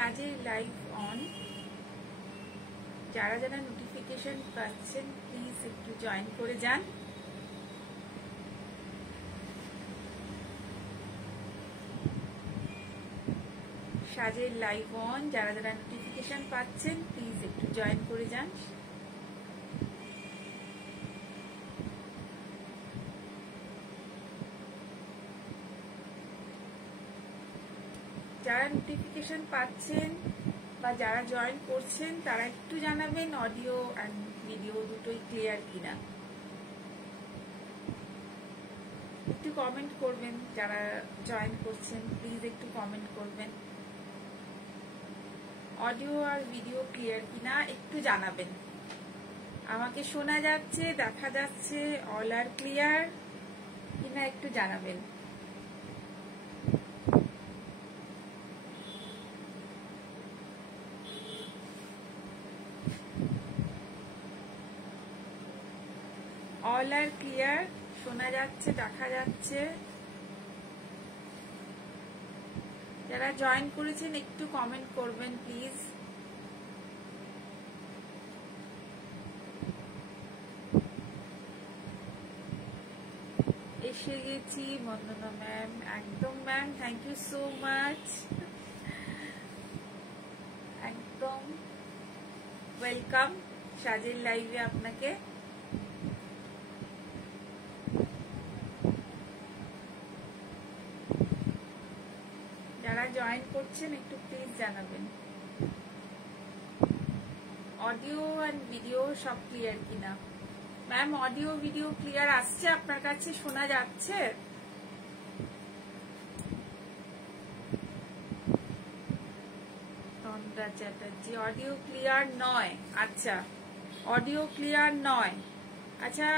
সাজের live on. যারা যারা নোটিফিকেশন পাচ্ছেন প্লিজ একটু জয়েন করে যান। সাজের লাইভ অন, যারা যারা নোটিফিকেশন পাচ্ছেন প্লিজ একটু জয়েন করে যান। যারা নোটিফিকেশন পাচ্ছেন বা যারা জয়েন করছেন তারা একটু জানাবেন অডিও আর ভিডিও দুটোই ক্লিয়ার কিনা। একটু কমেন্ট করবেন, যারা জয়েন করছেন প্লিজ একটু কমেন্ট করবেন অডিও আর ভিডিও ক্লিয়ার কিনা একটু জানাবেন। আমাকে শোনা যাচ্ছে, দেখা যাচ্ছে, অল আর ক্লিয়ার কিনা একটু জানাবেন। অল আর ক্লিয়ার, শোনা যাচ্ছে, দেখা যাচ্ছে। যারা জয়েন করেছেন একটু কমেন্ট করবেন প্লিজ। এসে গেছি বন্দনা ম্যাম, একদম ma'am, thank you so much, একদম ওয়েলকাম সাজের লাইভে আপনাকে। যারা জয়েন করছেন একটু প্লিজ জানাবেন অডিও আর ভিডিও সব ক্লিয়ার কিনা। ম্যাম অডিও ভিডিও ক্লিয়ার আসছে আপনার কাছে, শোনা যাচ্ছে? তন্দ্রা চ্যাটার্জি অডিও ক্লিয়ার নয়। আচ্ছা, অডিও ক্লিয়ার নয়। আচ্ছা,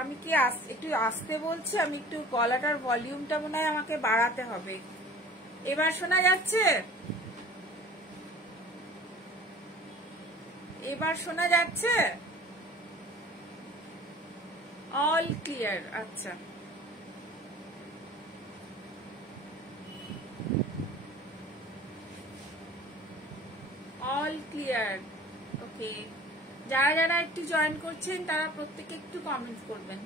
আমি কি একটু আসতে বলছি, আমি একটু গলাটার ভলিউমটা মনে হয় আমাকে বাড়াতে হবে। এবার শোনা যাচ্ছে? এবার শোনা যাচ্ছে? All clear. আচ্ছা, অল ক্লিয়ার, ওকে। যারা যারা একটু জয়েন করছেন তারা প্রত্যেকে একটু কমেন্ট করবেন।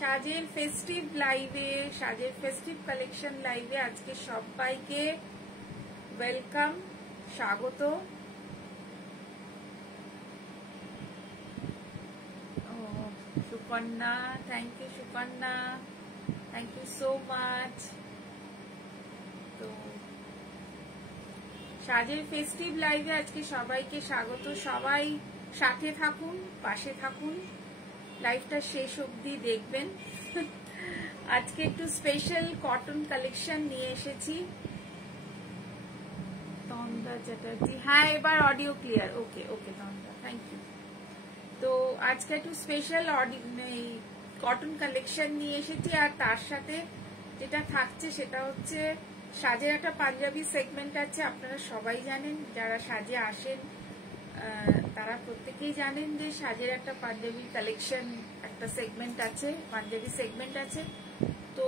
সাজের ফেস্টিভ লাইভে, সাজের ফেস্টিভ কালেকশন লাইভে আজকে সবাইকে ওয়েলকাম, স্বাগত। Sukanya, thank you Sukanya, thank you so much. তো সাজের ফেস্টিভ লাইভে আজকে সবাইকে স্বাগত। সবাই সাথে থাকুন, পাশে থাকুন, লাইভটা শেষ অবধি দেখবেন। আজকে একটু স্পেশাল কটন কালেকশন নিয়ে এসেছি। তন্দ্রা চ্যাটার্জি, হ্যাঁ এবার audio clear, okay okay Tandra, thank you. তো আজকে একটু স্পেশাল কটন কালেকশন নিয়ে এসেছি, আর তার সাথে যেটা থাকছে সেটা হচ্ছে সাজের একটা পাঞ্জাবি সেগমেন্ট আছে। আপনারা সবাই জানেন, যারা সাজে আসেন তারা প্রত্যেকেই জানেন যে সাজের একটা পাঞ্জাবি কালেকশন একটা সেগমেন্ট আছে, পাঞ্জাবি সেগমেন্ট আছে। তো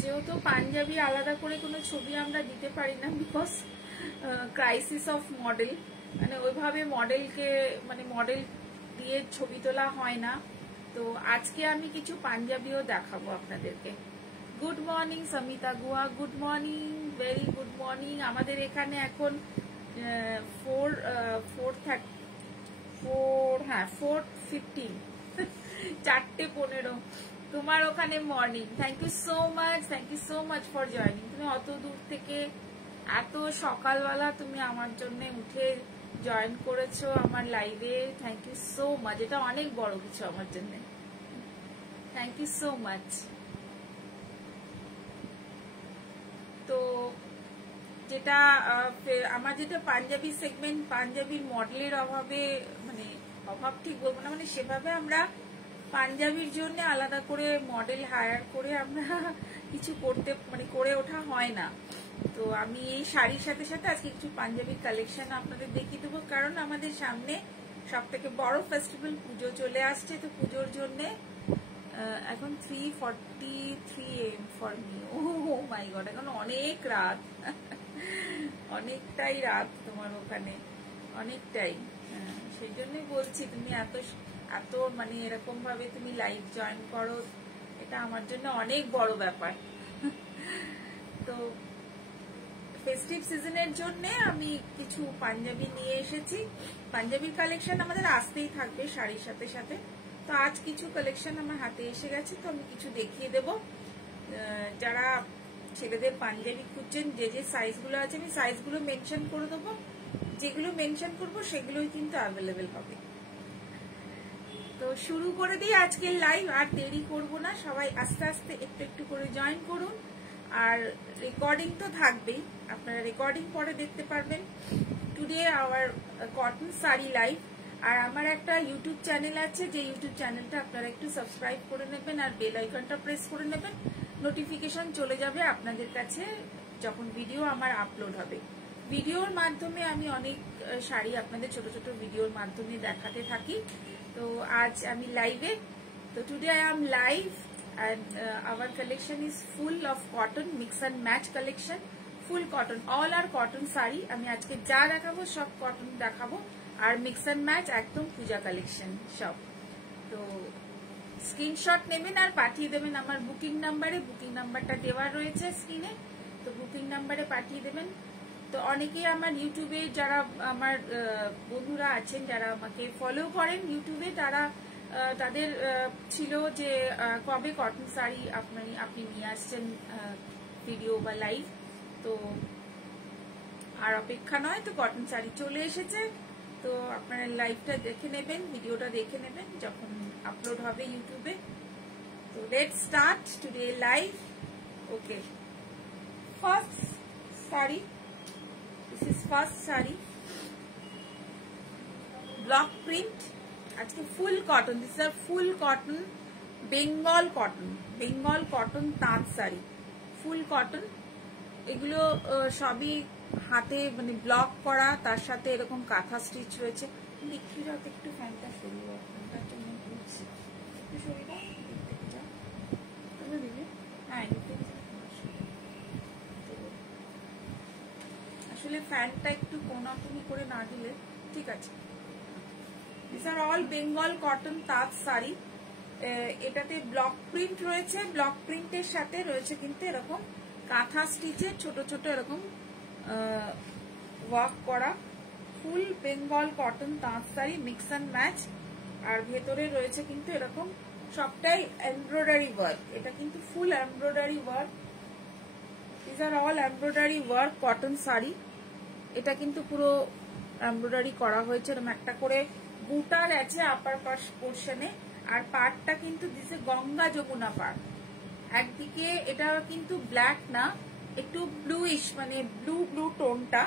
যেহেতু পাঞ্জাবি আলাদা করে কোনো ছবি আমরা দিতে পারি না, বিকজ ক্রাইসিস অফ মডেল, মানে ওইভাবে মডেলকে মানে মডেল দিয়ে ছবি তোলা হয় না। তো আজকে আমি কিছু পাঞ্জাবিও দেখাবো আপনাদেরকে। Good morning Samita Guha, good morning, very good morning. আমাদের এখানে এখন 4:15, 4:15। তোমার ওখানে morning. Thank you so much, thank you so much for joining. তুমি অত দূর থেকে এত সকালবেলা তুমি আমার জন্য উঠে জয়েন করেছো আমার লাইভে, থ্যাংক ইউ সো মাচ। এটা অনেক বড় কিছু আমার জন্য, থ্যাংক ইউ সো মাচ। তো যেটা আমার যেটা পাঞ্জাবি সেগমেন্ট, পাঞ্জাবির মডেলের অভাবে, মানে অভাব ঠিক বলবো না, মানে সেভাবে আমরা পাঞ্জাবির জন্য আলাদা করে মডেল হায়ার করে আমরা কিছু করতে মানে করে ওঠা হয় না। তো আমি এই শাড়ির সাথে সাথে আজকে কিছু পাঞ্জাবি কালেকশন আপনাদের দেখিয়ে দেবো, কারণ আমাদের সামনে সব থেকে বড় ফেস্টিভ্যাল পুজো চলে আসছে। তো পুজোর জন্য এখন 3:43 AM for me. Oh my god, এখন অনেক রাত, অনেকটাই রাত তোমার ওখানে, অনেকটাই। সেই জন্যই বলছি তুমি এত এত মানে এরকম ভাবে তুমি লাইভ জয়েন করো, এটা আমার জন্য অনেক বড় ব্যাপার। তো ফেস্টিভ সিজনের জন্য আমি কিছু পাঞ্জাবি নিয়ে এসেছি। পাঞ্জাবির কালেকশন আমাদের আসতেই থাকবে শাড়ির সাথে সাথে। তো আজ কিছু কালেকশন আমার হাতে এসে গেছে, তো আমি কিছু দেখিয়ে দেব। যারা ছেলেদের পাঞ্জাবি খুঁজছেন, যে যে সাইজগুলো আছে আমি সাইজগুলো মেনশন করে দেবো, যেগুলো মেনশন করবো সেগুলোই কিন্তু অ্যাভেলেবেল হবে। তো শুরু করে দিই আজকের লাইভ, আর দেরি করব না, সবাই আস্তে আস্তে একটু একটু করে জয়েন করুন। আর রেকর্ডিং তো থাকবেই, আপনারা রেকর্ডিং পরে দেখতে পারবেন। Today our cotton sari live. আর আমার একটা ইউটিউব চ্যানেল আছে, যে ইউটিউব চ্যানেলটা আপনারা একটু সাবস্ক্রাইব করে নেবেন আর বেল আইকনটা প্রেস করে নেবেন, নোটিফিকেশন চলে যাবে আপনাদের কাছে যখন ভিডিও আমার আপলোড হবে। ভিডিওর মাধ্যমে আমি অনেক শাড়ি আপনাদের ছোট ছোট ভিডিওর মাধ্যমে দেখাতে থাকি। তো আজ আমি লাইভে, তো today I am live and our collection is full of cotton mix and match collection, full cotton, all are cotton sari. আমি আজকে যা দেখাবো সব কটন দেখাবো, আর মিক্স এন্ড ম্যাচ একদম পূজা কালেকশন সব। তো স্ক্রিনশট নেবেন আর পাঠিয়ে দেবেন আমার বুকিং নাম্বারে, বুকিং নাম্বারটা দেওয়া রয়েছে স্ক্রিনে, তো বুকিং নাম্বারে পাঠিয়ে দেবেন। তো অনেকেই আমার ইউটিউবে যারা আমার বন্ধুরা আছেন, যারা আমাকে ফলো করেন ইউটিউবে, তারা তাদের ছিল যে কবে কটন শাড়ি আপনি নিয়ে আসছেন ভিডিও বা লাইভ। তো আর অপেক্ষা নয়, তো কটন শাড়ি চলে এসেছে। তো আপনারা লাইভটা দেখে নেবেন, ভিডিওটা দেখে নেবেন যখন আপলোড হবে ইউটিউবে। তো let's start today live. Okay, first sari, this is first sari, block print, আজকে full cotton, this are full cotton, Bengal cotton, Bengal cotton তাঁত শাড়ি, ফুল কটন। এগুলো সবই হাতে মানে ব্লক করা, তার সাথে এরকম কাঁথা স্টিচ রয়েছে। একটু ফ্যানটা সরিয়ে, ফ্যানটার জন্য ঘুরছি, একটু সরিয়ে দাও, হ্যাঁ আসলে ফ্যানটা একটু কোনাকুনি করে না দিলে ঠিক আছে। These are all Bengal cotton তাঁত শাড়ি। এটাতে ব্লক প্রিন্ট রয়েছে, ব্লক প্রিন্টের সাথে রয়েছে কিন্তু এরকম কাঁথা স্টিচের ছোট ছোট এরকম ওয়ার্ক করা, ফুল বেঙ্গল কটন তাঁত শাড়ি মিক্স অ্যান্ড ম্যাচ। আর ভেতরে রয়েছে কিন্তু এরকম সবটাই এমব্রয়ডারি ওয়ার্ক, এটা কিন্তু full embroidery work. This are all embroidery work cotton sari. এটা কিন্তু পুরো এমব্রয়ডারি করা হয়েছে, এরকম একটা করে বুটার আছে আপার পোর্শনে। আর পাড়টা কিন্তু দিছে গঙ্গা যমুনা পাড়। একদিকে এটা কিন্তু ব্ল্যাক না, একটু ব্লুইশ, মানে ব্লু ব্লু টোনটা,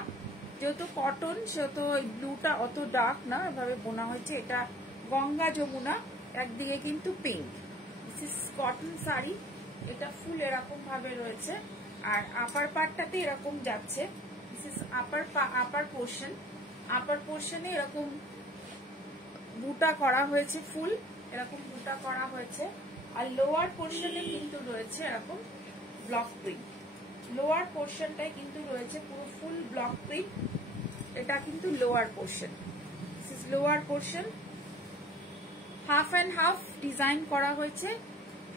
যেহেতু কটন সেহেতু ওই ব্লুটা অত ডার্ক না, এভাবে বোনা হয়েছে। এটা গঙ্গা যমুনা, একদিকে কিন্তু pink. This is cotton sari, এটা ফুল এরকম ভাবে রয়েছে। আর আপার পার্টটাতে এরকম যাচ্ছে, দিস ইজ আপার পোর্শন। আপার পোর্শনে এরকম বুটা করা হয়েছে, ফুল এরকম বুটা করা হয়েছে। আর লোয়ার পোর্শনে কিন্তু রয়েছে এরকম ব্লক প্রিন্ট, লোয়ার পোর্শনটাই কিন্তু রয়েছে পুরো ফুল ব্লক প্রিন্ট। এটা কিন্তু lower portion, this is lower portion. Half and half design করা হয়েছে,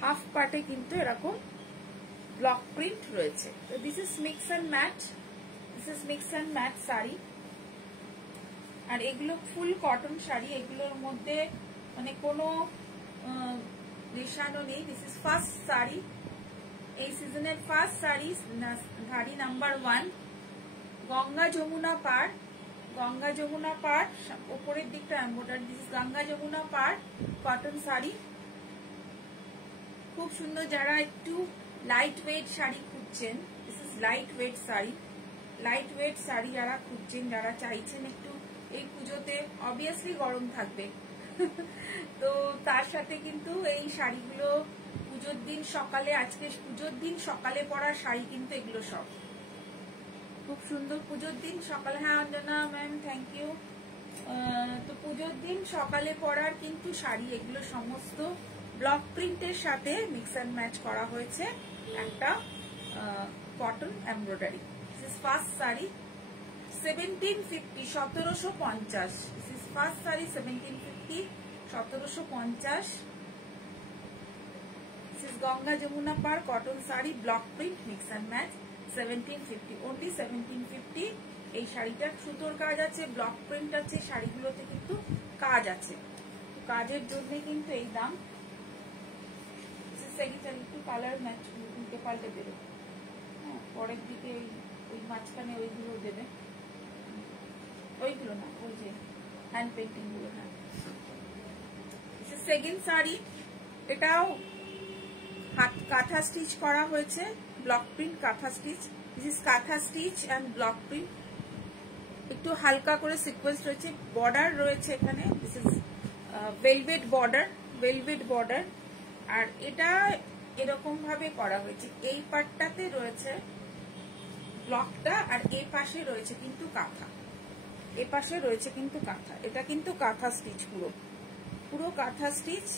হাফ পার্টে কিন্তু এরকম ব্লক প্রিন্ট রয়েছে। তো this is mix and matte, this is mix and matte sari. আর এগুলো ফুল কটন শাড়ি, এগুলোর মধ্যে মানে কোনো রেশানো নেই। দিস ইজ ফার্স্ট শাড়ি, এই সিজনের ফার্স্ট শাড়ি, শাড়ি নাম্বার 1, গঙ্গা যমুনা পাড়, গঙ্গা যমুনা পাড়, উপরের দিকটা embroidery. This is Ganga Jamuna পাড় কটন শাড়ি, খুব সুন্দর। যারা একটু লাইট ওয়েট শাড়ি খুঁজছেন, this is light weight sari, light weight sari যারা খুঁজছেন, যারা চাইছেন একটু এই পুজোতে অবভিয়াসলি গরম থাকবে, তো তার সাথে কিন্তু এই শাড়িগুলো পুজোর দিন সকালে, আজকে পুজোর দিন সকালে পরা শাড়ি কিন্তু এগুলো সব খুব সুন্দর। পুজোর দিন সকালে, হ্যাঁ অঞ্জনা ম্যাম থ্যাংক ইউ। তো পুজোর দিন সকালে পরার কিন্তু শাড়ি এগুলো সমস্ত ব্লক প্রিন্টের সাথে মিক্স অ্যান্ড ম্যাচ করা হয়েছে একটা cotton embroidery. This is first sari 1750, 1750। This is first sari 1750, 1750। This is Ganga Jamuna পার cotton sari, block print mix and match 1750, only 1750। এই শাড়িটার সুতোর কাজ আছে, ব্লক প্রিন্ট আছে, শাড়িগুলোতে কিন্তু কাজ আছে, কাজের জন্য কিন্তু এই দাম। একটু কালার ম্যাচ উল্টে পাল্টে দেবে, হ্যাঁ পরের দিকে ওই মাঝখানে ওইগুলো দেবে, ওইগুলো না, ওই যে হ্যান্ড পেন্টিং গুলো। হ্যাঁ সেকেন্ড শাড়ি, এটাও কাঁথা স্টিচ করা হয়েছে, block print kantha stitch. This is kantha stitch and block print. একটু হালকা করে সিকোয়েন্স রয়েছে, বর্ডার রয়েছে এখানে। This is velvet border, velvet border. আর এটা এরকম ভাবে করা হয়েছে, এই পার্টটাতে রয়েছে ব্লকটা আর এই পাশে রয়েছে কিন্তু কাঁথা, এই পাশে রয়েছে কিন্তু কাঁথা। এটা কিন্তু কাঁথা স্টিচ, পুরো পুরো কাঁথা স্টিচ।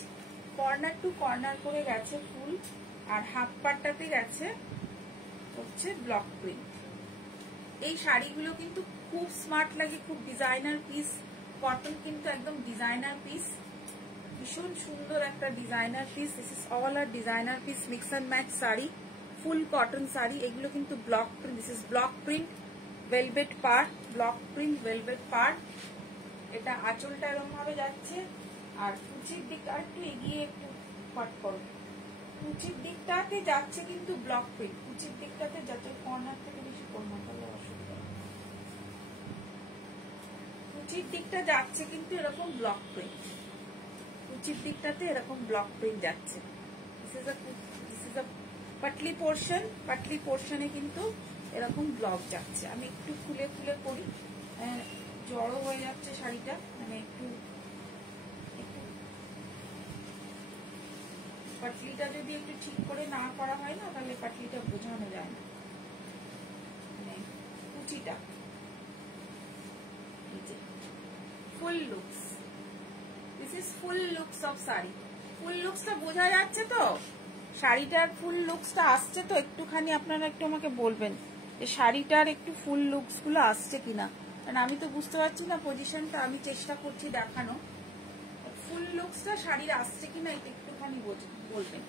কর্নার টু কর্নার করে গেছে ফুল, আর হাফ পার্টটাতে গেছে হচ্ছে ব্লক প্রিন্ট। এই শাড়িগুলো কিন্তু খুব স্মার্ট লাগে, খুব ডিজাইনার পিস। কটন কিন্তু একদম ডিজাইনার পিস, ভীষণ সুন্দর একটা designer piece. This is all আর designer piece, mix and match sari, full cotton sari. এগুলো কিন্তু block print. This is block print velvet পার, ব্লক প্রিন্ট ভেলভেট পার। এটা আঁচলটা এরকম ভাবে যাচ্ছে, আর কুচির দিকটা একটু এগিয়ে একটু কাট করো, কুচির দিকটাতে যাচ্ছে কিন্তু ব্লক প্রিন্ট। কুচির দিকটাতে যাচ্ছে, কর্নার থেকে বেশি কর্নার করলে অসুবিধা, কুচির দিকটা যাচ্ছে কিন্তু এরকম ব্লক প্রিন্ট, কুচির দিকটাতে এরকম ব্লক প্রিন্ট যাচ্ছে। দিস ইজ আ পাটলি পোর্শন, পাটলি পোর্শনে কিন্তু এরকম ব্লক যাচ্ছে। আমি একটু খুলে খুলে করি, জড়ো হয়ে যাচ্ছে শাড়িটা, মানে একটু পাটলিটা যদি একটু ঠিক করে না করা হয় না, তাহলে পাটলিটা বোঝানো যায় না। মানে কুচিটা full looks, this is full looks of sari. Full লুকসটা বোঝা যাচ্ছে তো, শাড়িটার ফুল লুকসটা আসছে তো? একটুখানি আপনারা একটু আমাকে বলবেন যে শাড়িটার একটু ফুল লুকস গুলো আসছে কিনা, কারণ আমি তো বুঝতে পারছি না পজিশনটা। আমি চেষ্টা করছি দেখানো, ফুল লুকসটা শাড়ির আসছে কিনা এটা একটুখানি বলবেন।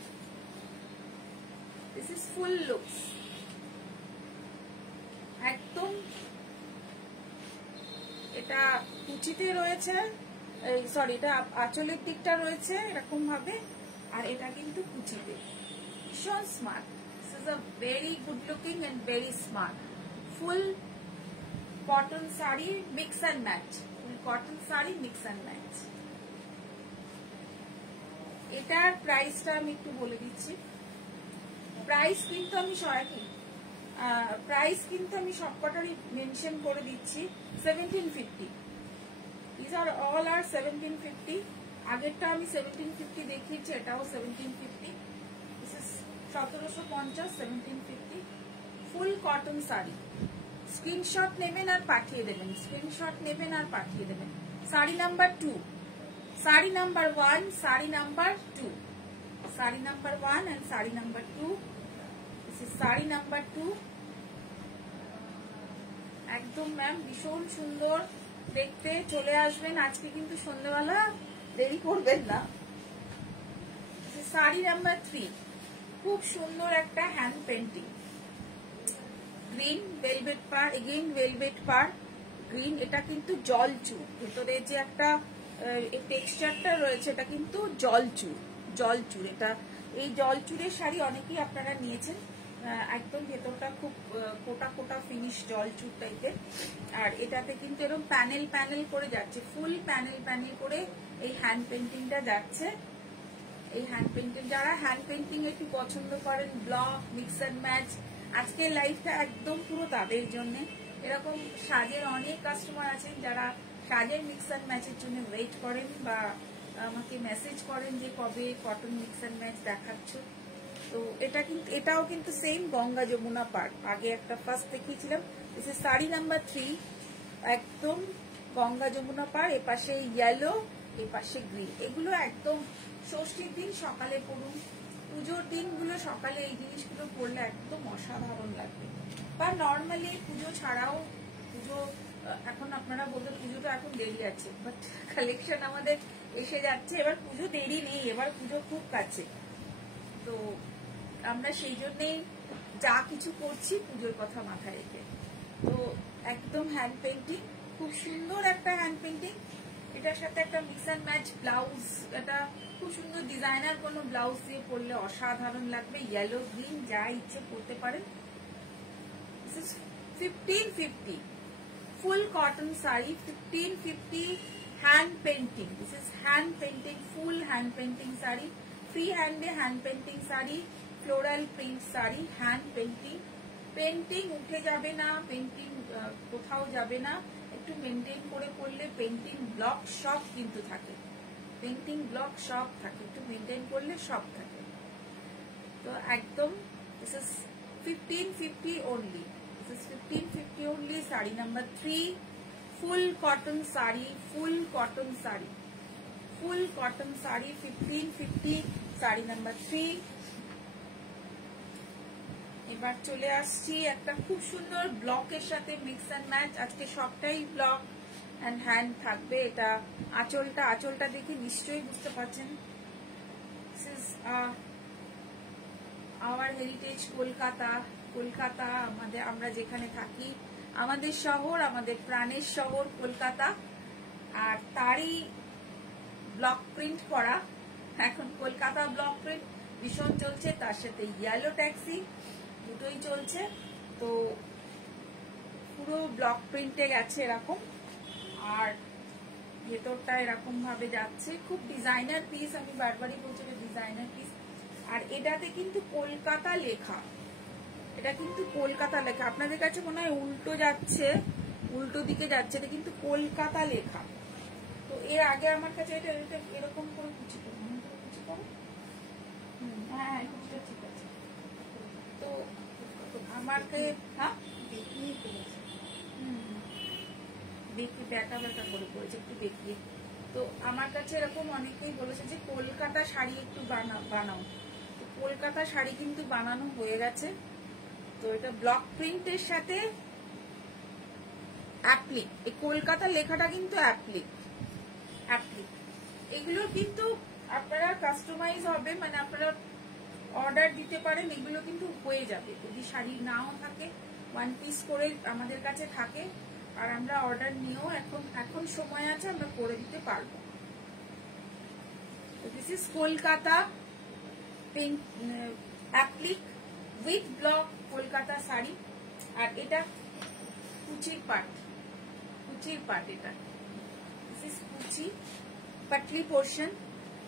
দিস ইজ ফুল লুকস, একদম। এটা কুচিতে রয়েছে, সরি এটা আঁচলের দিকটা রয়েছে এরকম ভাবে, আর এটা কিন্তু কুচিতে। ভীষণ smart, this is a very good looking and very smart full cotton sari mix and match, cotton sari mix and match. এটার প্রাইসটা আমি একটু বলে দিচ্ছি। প্রাইস কিন্তু আমি সবকটারই মেনশন করে দিচ্ছি 1750। These are all are 1750। আগেরটা আমি 1750 দেখিয়েছি, এটাও 1750। This is 1750, 1750 full cotton sari. Screenshot নেবেন আর পাঠিয়ে দেবেন, স্ক্রিনশট নেবেন আর পাঠিয়ে দেবেন। Sari number 2, sari number 1, sari number 2, sari number 1 and sari number 2। This is sari number 2। একদম ম্যাম ভীষণ সুন্দর দেখতে, চলে আসবেন আজকে কিন্তু সন্ধ্যেবেলা, দেরি করবেন না। শাড়ি নাম্বার 3, খুব সুন্দর একটা হ্যান্ড পেন্টিং, গ্রিন ভেলভেট পার, এগেইন ভেলভেট পার গ্রিন। এটা কিন্তু জলচুর, ভেতরে যে একটা টেক্সচারটা রয়েছে এটা কিন্তু জলচুর, জলচুর। এটা এই জলচুরের শাড়ি অনেকেই আপনারা নিয়েছেন, একদম ভেতরটা খুব কোটা কোটা ফিনিশ জলচুর টাইপের। আর এটাতে কিন্তু এরকম প্যানেল প্যানেল করে যাচ্ছে, ফুল প্যানেল প্যানেল করে এই হ্যান্ড পেন্টিংটা যাচ্ছে। এই হ্যান্ড পেন্টিং, যারা হ্যান্ড পেন্টিং একটু পছন্দ করেন, ব্লক মিক্স অ্যান্ড ম্যাচ, আজকের লাইফটা একদম পুরো তাদের জন্য। এরকম সাজের অনেক কাস্টমার আছেন যারা সাজের মিক্স অ্যান্ড ম্যাচের জন্য ওয়েট করেন বা আমাকে মেসেজ করেন যে কবে কটন মিক্স অ্যান্ড ম্যাচ দেখাচ্ছ। তো এটা কিন্তু, এটাও কিন্তু সেম গঙ্গা যমুনা পাড়, আগে একটা ফার্স্ট দেখিয়েছিলাম। দিস ইজ শাড়ি নাম্বার 3, একদম গঙ্গা যমুনা পাড়। এপাশে ইয়েলো, এপাশে গ্রিল। এগুলো একদম ষষ্ঠীর দিন সকালে পরুন, পুজোর দিনগুলো সকালে এই জিনিসগুলো পরলে একদম অসাধারণ লাগবে। বা নর্মালি পুজো ছাড়াও, পুজো এখন আপনারা বলতে পুজো তো এখন দেরি আছে, বাট কালেকশন আমাদের এসে যাচ্ছে। এবার পুজো দেরি নেই, এবার পুজো খুব কাছে। তো আমরা সেই জন্যেই যা কিছু করছি পুজোর কথা মাথায় রেখে। তো একদম হ্যান্ড পেন্টিং, খুব সুন্দর একটা হ্যান্ড পেন্টিং। এটার সাথে একটা মিক্স অ্যান্ড ম্যাচ ব্লাউজ, এটা খুব সুন্দর ডিজাইনার কোনো ব্লাউজ দিয়ে পরলে অসাধারণ লাগবে। ইয়েলো গ্রিন যা ইচ্ছে পরতে পারেন। This is 1550 full cotton sari, 1550 hand painting. This is hand painting, full hand painting sari, free হ্যান্ডে hand painting sari, floral print sari, hand painting. Painting উঠে যাবে না, পেন্টিং কোথাও যাবে না। একটু মেনটেন করে পড়লে পেন্টিং ব্লক সব কিন্তু থাকে, পেন্টিং ব্লক সব থাকে, একটু মেনটেন করলে সব থাকে। তো একদম this is 1550 only, this is 1550 only। Sari number 3, full cotton sari, full cotton sari, full cotton sari 1550 sari number 3। এবার চলে আসছি একটা খুব সুন্দর ব্লকের সাথে মিক্স অ্যান্ড ম্যাচ। আজকে সবটাই ব্লক অ্যান্ড হ্যান্ড থাকবে। এটা আঁচলটা দেখে নিশ্চয়ই বুঝতে পারছেন। This is our heritage Kolkata, আমরা যেখানে থাকি, আমাদের শহর, আমাদের প্রাণের শহর কলকাতা। আর তারই ব্লক প্রিন্ট করা, এখন কলকাতা ব্লক প্রিন্ট ভীষণ চলছে, তার সাথে ইয়েলো ট্যাক্সি দুটোই চলছে। তো পুরো ব্লক প্রিন্টে গেছে এরকম, আর ভেতরটা এরকম ভাবে যাচ্ছে। খুব ডিজাইনার পিস, আমি বারবারই বলছি ডিজাইনার পিস। আর এটাতে কিন্তু কলকাতা লেখা, এটা কিন্তু কলকাতা লেখা। আপনাদের কাছে মনে হয় উল্টো যাচ্ছে, উল্টো দিকে যাচ্ছে, এটা কিন্তু কলকাতা লেখা। তো এর আগে আমার কাছে এটা এরকম করে কুচি করো, হ্যাঁ কুচিটা ঠিক আছে। তো আমাকে দেখি ব্যাকা করে করেছে, একটু দেখিয়ে। তো আমার কাছে এরকম অনেকেই বলেছে যে কলকাতা শাড়ি একটু বানাও। তো কলকাতা শাড়ি কিন্তু বানানো হয়ে গেছে। তো এটা ব্লক প্রিন্টের সাথে অ্যাপ্লিক, এই কলকাতা লেখাটা কিন্তু অ্যাপ্লিক। এগুলো কিন্তু আপনারা কাস্টমাইজ হবে, মানে আপনারা অর্ডার দিতে পারেন, এগুলো কিন্তু হয়ে যাবে। যদি শাড়ি নাও থাকে, 1 পিস করে আমাদের কাছে থাকে, আর আমরা অর্ডার নিয়েও এখন সময় আছে, আমরা করে দিতে পারবো। This is Kolkata applique with block Kolkata sari. আর এটা কুচির পার্ট, এটা দিস ইজ কুচি, পাটলি পোর্শন,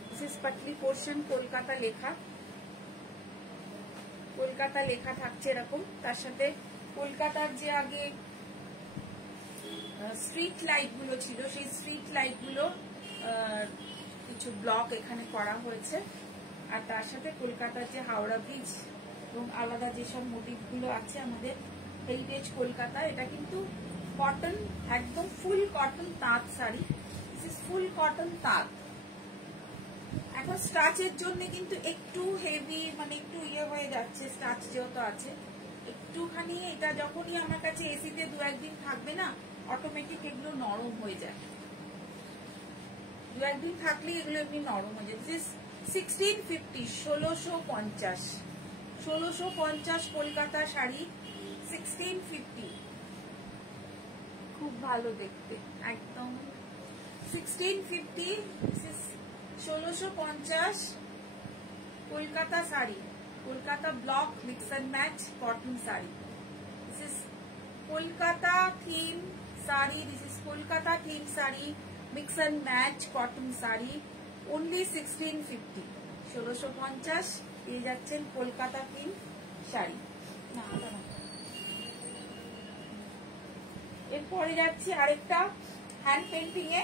দিস ইজ পাটলি পোর্শন, কলকাতা লেখা থাকছে এরকম। তার সাথে কলকাতার যে আগে স্ট্রিট লাইট গুলো ছিল, সেই স্ট্রিট লাইট গুলো কিছু ব্লক এখানে করা হয়েছে। আর তার সাথে কলকাতার যে হাওড়া ব্রিজ এবং আলাদা যেসব মোটিভ গুলো আছে আমাদের হেরিটেজ কলকাতা। এটা কিন্তু কটন, একদম ফুল কটন তাঁত sari, this is full cotton তাঁত। এখন স্টাচের জন্য কিন্তু একটু হেভি, মানে একটু ইয়ে হয়ে যাচ্ছে, স্টাচ যেহেতু আছে একটুখানি। এটা যখনই আমার কাছে এসিতে 2-1 দিন থাকবে না, অটোমেটিক এগুলো নরম হয়ে যায়। 2-1 দিন থাকলে এগুলো এমনি নরম হয়ে যায়। দিস 1650 1650 কলকাতা শাড়ি 1650, খুব ভালো দেখতে একদম। 1650 1650 Kolkata sari, Kolkata block mix and match cotton sari. This is Kolkata theme sari, this is Kolkata theme sari mix and match cotton sari, only 1650। 1650 পেয়ে যাচ্ছেন কলকাতা থিম শাড়ি। এরপরে যাচ্ছি আরেকটা হ্যান্ড পেন্টিং এ।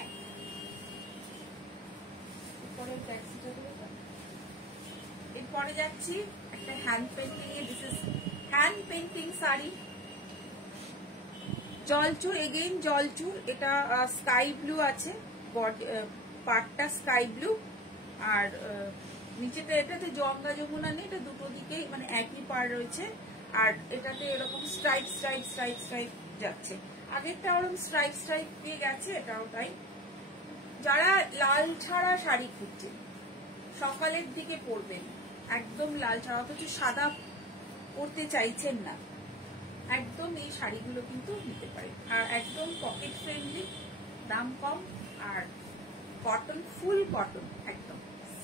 এরপরে যাচ্ছি একটা হ্যান্ড পেন্টিং এ। This is hand painting sari, জলচুর, এগেইন জলচুর। এটা স্কাই ব্লু আছে, পাড়টা স্কাই ব্লু, আর নিচেটা এটাতে গঙ্গা যমুনা নেই, এটা দুটো দিকেই মানে একই পাড় রয়েছে। আর এটাতে এরকম স্ট্রাইপ স্ট্রাইপ স্ট্রাইপ স্ট্রাইপ যাচ্ছে, আগেরটা ওরকম স্ট্রাইপ স্ট্রাইপ দিয়ে গেছে, এটাও তাই। যারা লাল ছাড়া শাড়ি খুঁজছেন, সকালের দিকে পরবেন, একদম লাল ছাড়া, অথচ সাদা পরতে চাইছেন না, একদম এই শাড়িগুলো কিন্তু নিতে পারেন। আর একদম পকেট ফ্রেন্ডলি, দাম কম, আর কটন, ফুল কটন, একদম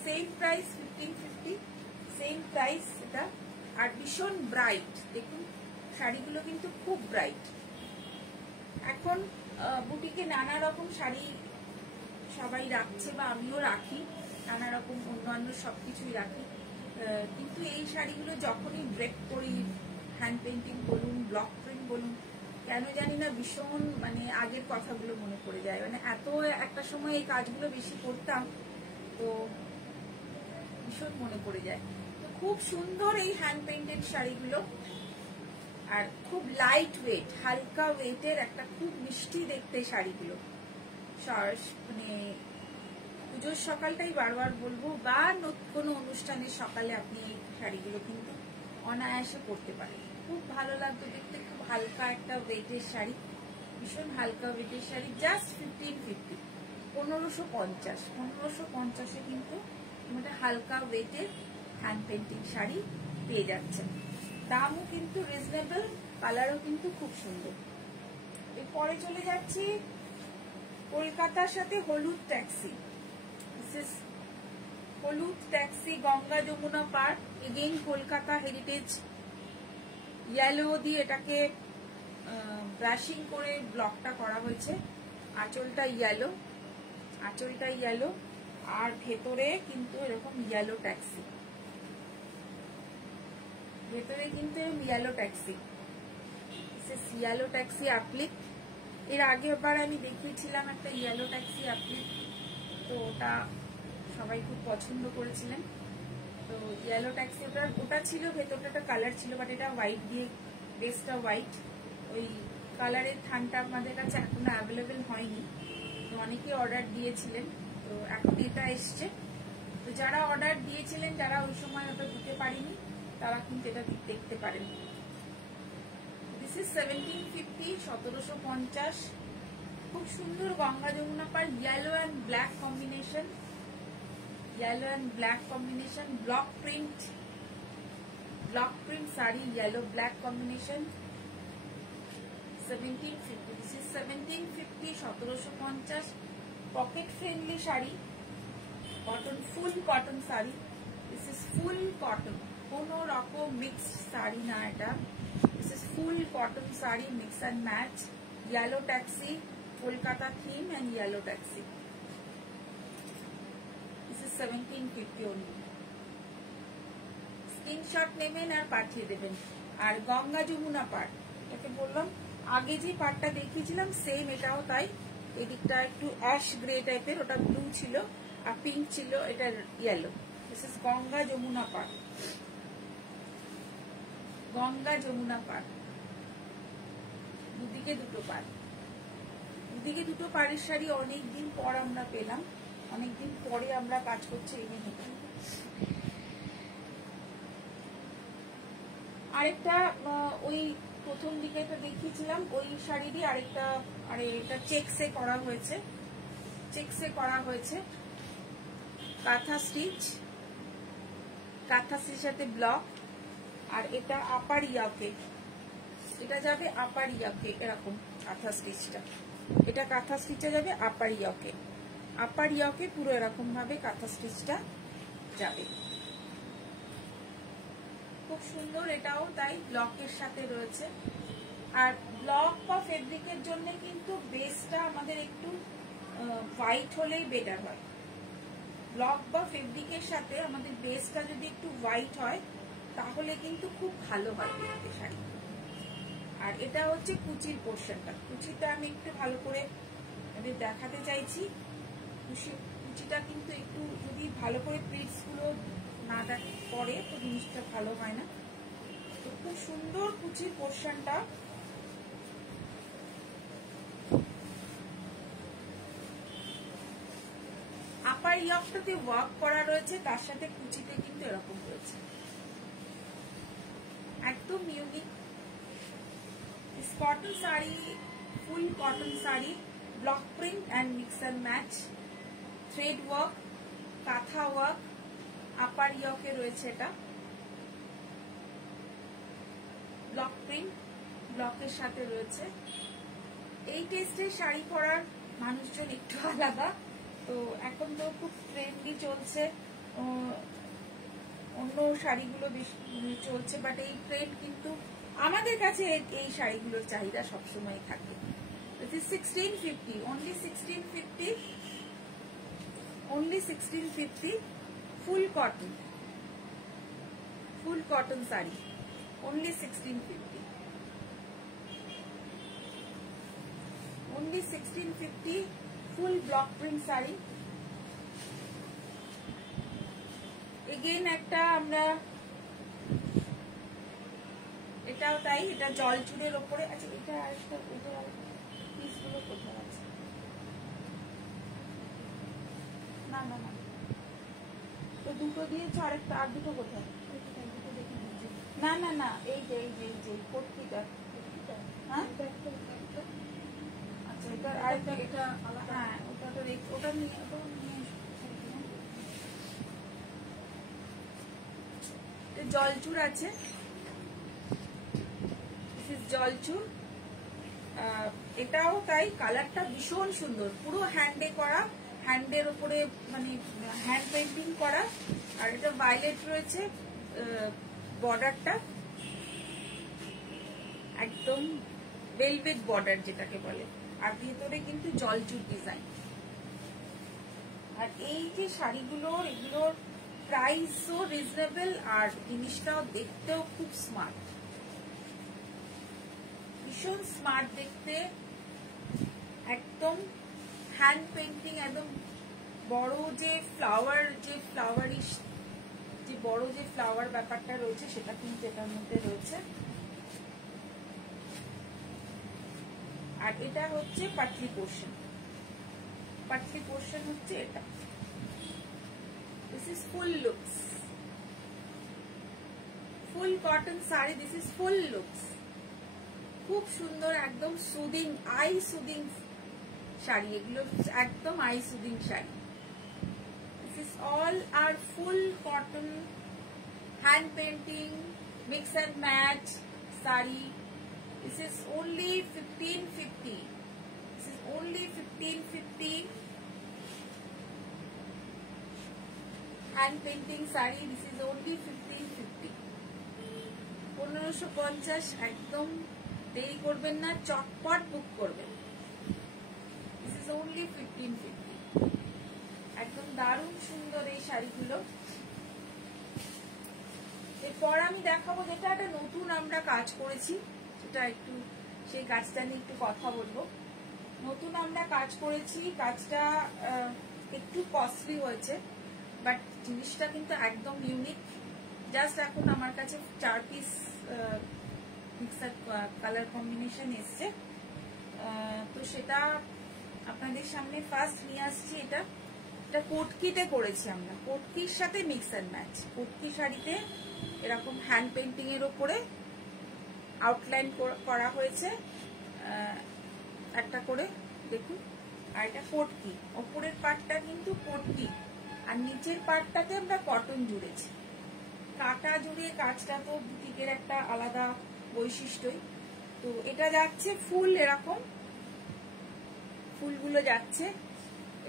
সেম প্রাইস 1550, সেম প্রাইস এটা। আর ভীষণ ব্রাইট, দেখুন শাড়িগুলো কিন্তু খুব ব্রাইট। এখন বুটিকে নানা রকম শাড়ি সবাই রাখছে, বা আমিও রাখি, নানা রকম অন্যান্য সবকিছুই রাখি, কিন্তু এই শাড়িগুলো যখনই ব্রেক করি, হ্যান্ড পেন্টিং বলুন, ব্লক প্রিন্ট বলুন, কেন জানি না ভীষণ মানে আগের কথাগুলো মনে পড়ে যায়। মানে এত একটা সময় এই কাজগুলো বেশি করতাম, তো ভীষণ মনে পড়ে যায়। তো খুব সুন্দর এই হ্যান্ড পেন্টেড শাড়িগুলো, আর খুব লাইট ওয়েট, হালকা ওয়েটের একটা খুব মিষ্টি দেখতে শাড়িগুলো। মানে পুজোর সকালটাই বারবার বলবো, বা কোনো অনুষ্ঠানের সকালে আপনি এই শাড়িগুলো কিন্তু অনায়াসে পরতে পারেন, খুব ভালো লাগতো দেখতে। খুব হালকা একটা ওয়েটের শাড়ি, ভীষণ হালকা ওয়েটের শাড়ি, জাস্ট 1550, 1550, 1550-এ কিন্তু একটা হালকা ওয়েটের হ্যান্ড পেন্টিং শাড়ি পেয়ে যাচ্ছেন। দামও কিন্তু রিজনেবল, কালারও কিন্তু খুব সুন্দর। এরপরে চলে যাচ্ছি কলকাতার সাথে হলুদ ট্যাক্সি। হলুদ taxi, Ganga Jamuna park, again Kolkata heritage yellow দিয়ে এটাকে ব্রাশিং করে ব্লকটা করা হয়েছে। আঁচলটা ইয়েলো, আঁচলটা ইয়েলো, আর ভেতরে কিন্তু এরকম ইয়েলো ট্যাক্সি, ভেতরে কিন্তু yellow taxi, yellow taxi applique. এর আগেরবার আমি দেখিয়েছিলাম একটা ইয়েলো ট্যাক্সি অ্যাপ্লিক, তো ওটা সবাই খুব পছন্দ করেছিলেন। তো ইয়েলো ট্যাক্সি ওটা ছিল, ভেতরটা কালার ছিল, বাট এটা হোয়াইট দিয়ে, বেসটা হোয়াইট। ওই কালারের থানটা আমাদের কাছে এখনো অ্যাভেলেবেল হয়নি, তো অনেকেই অর্ডার দিয়েছিলেন, তো এখন এটা এসছে। তো যারা অর্ডার দিয়েছিলেন, যারা ওই সময় ওটা দিতে পারেনি, তারা কিন্তু এটা দেখতে পারেন। This is 1750, 1750। খুব সুন্দর গঙ্গা যমুনা পার, yellow and black combination, yellow and black combination, block print saree, yellow black combination, 1750. This is 1750, 1750, pocket friendly sari, cotton, full cotton sari. This is full cotton, কোনো রকম মিক্স শাড়ি না এটা। This is full cotton sari, mix and match, yellow taxi, Kolkata theme and yellow taxi. 1750 only. Screenshot নেবেন আর পাঠিয়ে দেবেন। আর গঙ্গা যমুনা পাড়, এটাকে বললাম আগে যে পাড়টা দেখিয়েছিলাম সেম এটাও তাই। এদিকটা একটু অ্যাশ গ্রে টাইপের, ওটা ব্লু ছিল, আর পিঙ্ক ছিল, এটা yellow. This is Ganga Jamuna পাড়, গঙ্গা যমুনা পাড়, দুদিকে দুটো পাড়, দুদিকে দুটো পাড়ের শাড়ি অনেকদিন পর আমরা পেলাম, অনেকদিন পরে আমরা কাজ করছি এনে নিতে। আরেকটা ওই প্রথম দিকে একটা দেখিয়েছিলাম ওই শাড়িরই আরেকটা, আর এটা চেকসে করা হয়েছে, চেকসে করা হয়েছে, কাঁথা স্টিচ, কাঁথা স্টিচের সাথে ব্লক। আর এটা আপার ইয়াকে, এটা যাবে আপার ইয়াকে, এরকম কাঁথা স্টিচটা, এটা কাঁথা স্টিচে যাবে আপার ইয়াকে, আপার ইয়াকে পুরো এরকম ভাবে কাঁথা স্টিচটা যাবে। খুব সুন্দর, এটাও তাই ব্লকের সাথে রয়েছে। আর ব্লক বা ফেব্রিকের জন্য কিন্তু বেসটা আমাদের একটু হোয়াইট হলেই বেটার হয়। ব্লক বা ফেব্রিকের সাথে আমাদের বেসটা যদি একটু হোয়াইট হয় তাহলে কিন্তু খুব ভালো হয় দেখতে শাড়ি। আর এটা হচ্ছে কুচির পোর্শনটা, কুচিটা আমি একটু ভালো করে দেখাতে চাইছি। কুচিটা কিন্তু একটু যদি ভালো করে প্লিটস গুলো না পরে তো জিনিসটা ভালো হয় না। তো খুব সুন্দর কুচির পোর্শনটা, আপার ইয়কটাতে ওয়ার্ক করা রয়েছে, তার সাথে কুচিতে কিন্তু এরকম রয়েছে, একদম unique. Cotton sari, full cotton sari, block print and mix and match, thread work, কাঁথা ওয়ার্ক, আপার ইয়কে রয়েছে এটা ব্লক প্রিন্ট, ব্লকের সাথে রয়েছে। এই টেস্টের শাড়ি পরার মানুষজন একটু আলাদা, তো এখন তো খুব ট্রেন্ডি চলছে, অন্য শাড়িগুলো বেশি চলছে, বাট এই ট্রেন্ড কিন্তু আমাদের কাছে এই শাড়িগুলোর চাহিদা সবসময় থাকে। 1650, only 1650, only 1650, full cotton saree, only 1650, only 1650, full block print saree। Again একটা আমরা, এটাও তাই, এটা জলচুরের ওপরে। আচ্ছা, এটা আরেকটা, এটা পিসগুলো কোথায় আছে? না না না, তো দুটো দিয়েছো, আরেকটা আর দুটো কোথায়? না না না, এই যে এই যে এই যে কুর্তিটা, হ্যাঁ আচ্ছা, এটা আরেকটা, এটা হ্যাঁ, ওটা তো ওটা নিয়ে জলচুর আছে, জলচুর। এটাও তাই, কালারটা ভীষণ সুন্দর, পুরো হ্যান্ডে করা, হ্যান্ডের উপরে মানে হ্যান্ড পেন্টিং করা, আর এটা ভায়োলেট রয়েছে বর্ডারটা, একদম ভেলভেট বর্ডার যেটাকে বলে, আর ভিতরে কিন্তু জলচুর ডিজাইন। আর এই যে শাড়িগুলোর, এগুলোর প্রাইসও রিজনেবল, আর জিনিসটাও দেখতেও খুব স্মার্ট, ভীষণ স্মার্ট দেখতে, একদম হ্যান্ড পেন্টিং, একদম বড় যে ফ্লাওয়ারিশ যে বড় যে ফ্লাওয়ার ব্যাপারটা রয়েছে সেটা কিন্তু এটার মধ্যে রয়েছে। আর এটা হচ্ছে পাতলি পোর্শন, পাতলি পোর্শন হচ্ছে এটা। This is full looks, full cotton sari, this is full looks, খুব সুন্দর, একদম সুদিং, আই সুদিং শাড়ি, এগুলো একদম eye soothing sari. This is all are full cotton hand painting mix and match sari. This is only 1550. This is only 1550. Hand painting saree. This is only 1550. 1550 একদম দেরি করবেন না, চটপট বুক করবেন। This is only 1550. একদম দারুণ সুন্দর এই শাড়িগুলো। এরপর আমি দেখাবো যেটা একটা নতুন আমরা কাজ করেছি, সেটা একটু সেই কাজটা নিয়ে একটু কথা বলবো। নতুন আমরা কাজ করেছি, কাজটা একটু কস্টলি হয়েছে, বাট জিনিসটা কিন্তু একদম ইউনিক। জাস্ট এখন আমার কাছে 4 পিস মিক্সার কালার কম্বিনেশন এসছে, তো সেটা আপনাদের সামনে ফার্স্ট নিয়ে আসছি। এটা কোটকিতে করেছি আমরা, কোটকির সাথে মিক্স অ্যান্ড ম্যাচ। কোটকি শাড়িতে এরকম হ্যান্ড পেন্টিং এর ওপরে আউটলাইন করা হয়েছে একটা করে, দেখুন। আর এটা কোটকি, ওপরের পার্টটা কিন্তু কোটকি, আর নিচের পার্টটাতে আমরা কটন জুড়েছি। কাটা জুড়ে কাজটা তো বুটিকের একটা আলাদা বৈশিষ্ট্যই। তো এটা যাচ্ছে ফুল, এরকম ফুলগুলো যাচ্ছে,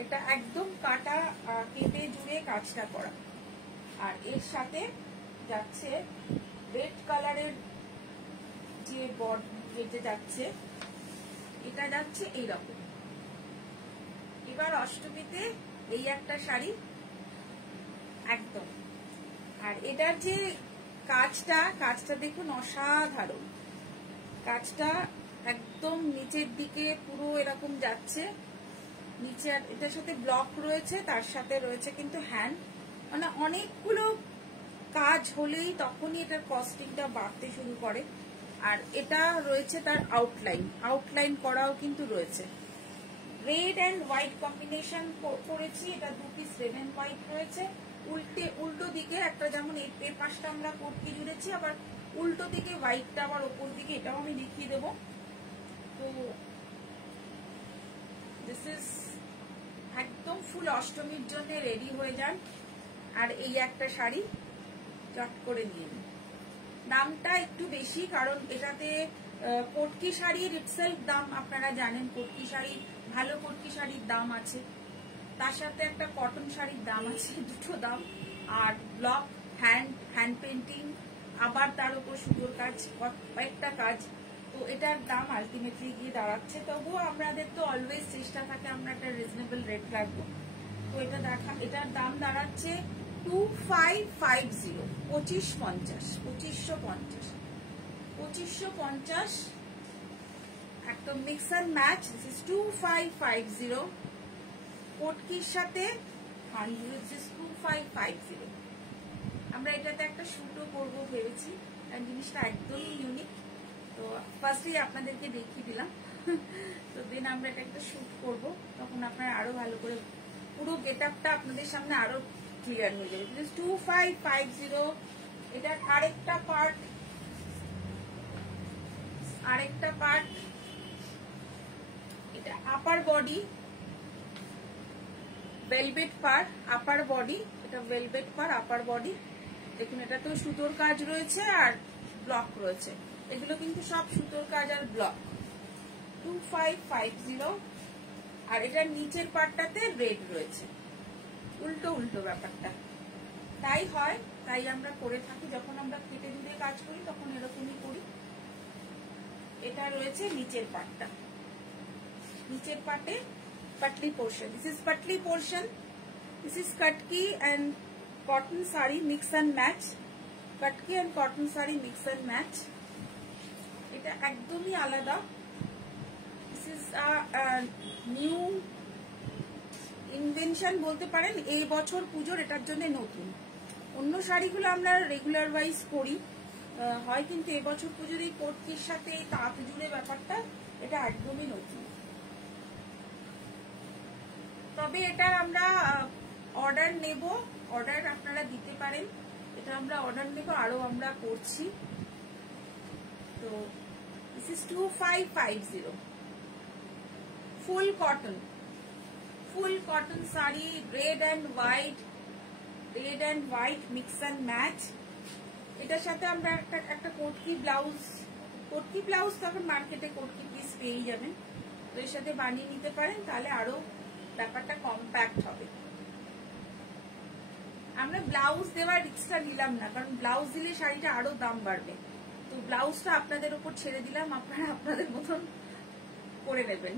এটা একদম কাটা কেটে জুড়ে কাজটা করা। আর এর সাথে যাচ্ছে রেড কালারের যে যেটা যাচ্ছে, এটা যাচ্ছে এইরকম। এবার অষ্টমীতে এই একটা শাড়ি একদম। আর এটার যে কাজটা দেখুন, অসাধারণ কাজটা, একদম নিচের দিকে পুরো এরকম যাচ্ছে নিচে। আর এটার সাথে ব্লক রয়েছে, তার সাথে রয়েছে কিন্তু হ্যান্ড, মানে অনেকগুলো কাজ হলেই তখনই এটার কস্টিংটা বাড়তে শুরু করে। আর এটা রয়েছে তার আউটলাইন করাও কিন্তু রয়েছে, রেড অ্যান্ড হোয়াইট কম্বিনেশন করেছি। এটা 2 পিস রেড অ্যান্ড হোয়াইট রয়েছে। উল্টো দিকে একটা, যেমন এই পাশটা আমরা পটকি জুড়েছি, আবার উল্টো দিকে হোয়াইটটা আবার ওপর দিকে, এটাও আমি দেখিয়ে দেবো। তো দিস ইজ একদম ফুল অষ্টমীর জন্য রেডি হয়ে যান। আর এই একটা শাড়ি চট করে নিয়ে নিন। দামটা একটু বেশি, কারণ এটাতে পটকি শাড়ির ইটসেলফ দাম আপনারা জানেন, পটকি শাড়ি, ভালো পটকি শাড়ির দাম আছে, তার সাথে একটা কটন শাড়ির দাম আছে, দুটো দাম। আর ব্লক হ্যান্ড পেন্টিং, আবার তার উপর সুতোর কাজ, কয়েকটা কাজ, তো এটার দাম আলটিমেটলি গিয়ে দাঁড়াচ্ছে। তবুও আমাদের তো অলওয়েজ চেষ্টা থাকে আমরা একটা রিজনেবল রেট রাখবো। তো এটার দাম দাঁড়াচ্ছে 2550, 2550 একদম mix and match. This is 2550 পটকির সাথে 2550। আমরা এটাতে একটা শুটও করবো ভেবেছি, কারণ জিনিসটা একদমই ইউনিক। তো ফার্স্টলি আপনাদেরকে দেখিয়ে দিলাম, তো দেন আমরা এটা একটা শুট করব, তখন আপনারা আরো ভালো করে পুরো গেটআপটা আপনাদের সামনে আরো ক্লিয়ার হয়ে যাবে। 2550। এটার আরেকটা পার্ট, এটা আপার বডি, ভেলভেট পার আপার বডি, এটা ভেলভেট পার আপার বডি। দেখুন এটাতেও সুতোর কাজ রয়েছে আর ব্লক রয়েছে, এগুলো কিন্তু সব সুতোর কাজ আর ব্লক। 2550। আর এটার নিচের পার্টটাতে রেড রয়েছে, উল্টো ব্যাপারটা তাই হয়, তাই আমরা করে থাকি। যখন আমরা কেটে দিয়ে কাজ করি তখন এরকমই করি। এটা রয়েছে নিচের পার্টটা, নিচের পার্টে পাটলি পোর্শন। দিস ইজ পাটলি পোর্শন, দিস ইজ কাটকি and cotton sari mix and match, কাটকি and cotton sari mix and match. এটা একদমই আলাদা। দিস ইজ নিউ ইনভেনশন বলতে পারেন, এই বছর পুজোর এটার জন্য নতুন। অন্য শাড়িগুলো আমরা রেগুলার ওয়াইজ করি হয়, কিন্তু এবছর পুজোর এই পটকির সাথে এই তাঁত জুড়ে ব্যাপারটা, এটা একদমই নতুন। তবে এটা আমরা অর্ডার নেব, অর্ডার আপনারা দিতে পারেন, এটা আমরা অর্ডার নেব, আরো আমরা করছি। তো this is 2550 full cotton sari, red and white mix and match. এটার সাথে আমরা একটা কটকি ব্লাউজ তখন মার্কেটে কটকি পিস পেয়ে যাবেন, তো এর সাথে বানিয়ে নিতে পারেন, তাহলে আরো ব্যাপারটা কম্প্যাক্ট হবে। আমরা ব্লাউজ দেওয়ার রিস্কটা নিলাম না, কারণ ব্লাউজ দিলে শাড়িটা আরো দাম বাড়বে। তো ব্লাউজটা আপনাদের উপর ছেড়ে দিলাম, আপনারা আপনাদের মতন করে নেবেন।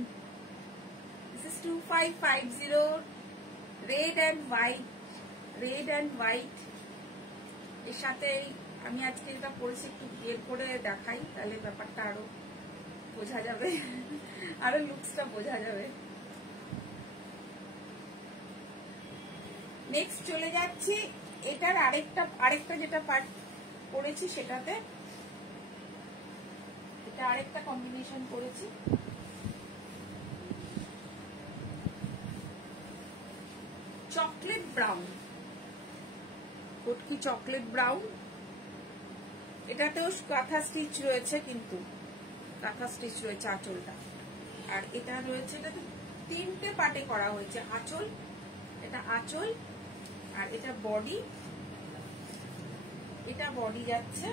This is 2550 red and white. এর সাথে আমি আজকে এটা পরেছি, একটু বের করে দেখাই, তাহলে ব্যাপারটা আরো বোঝা যাবে, আরো লুকসটা বোঝা যাবে। নেক্সট চলে যাচ্ছি এটার আরেকটা যেটা পার্ট করেছি সেটাতে, এটা আরেকটা কম্বিনেশন করেছি। চকলেট ব্রাউন, কটকি চকলেট ব্রাউন। এটাতেও কাঁথা স্টিচ রয়েছে, কিন্তু কাঁথা স্টিচ রয়েছে আঁচলটা। আর এটা রয়েছে, এটাতে 3টে পার্টে করা হয়েছে। আঁচল, এটা আঁচল, আর এটা বডি, এটা বডি যাচ্ছে।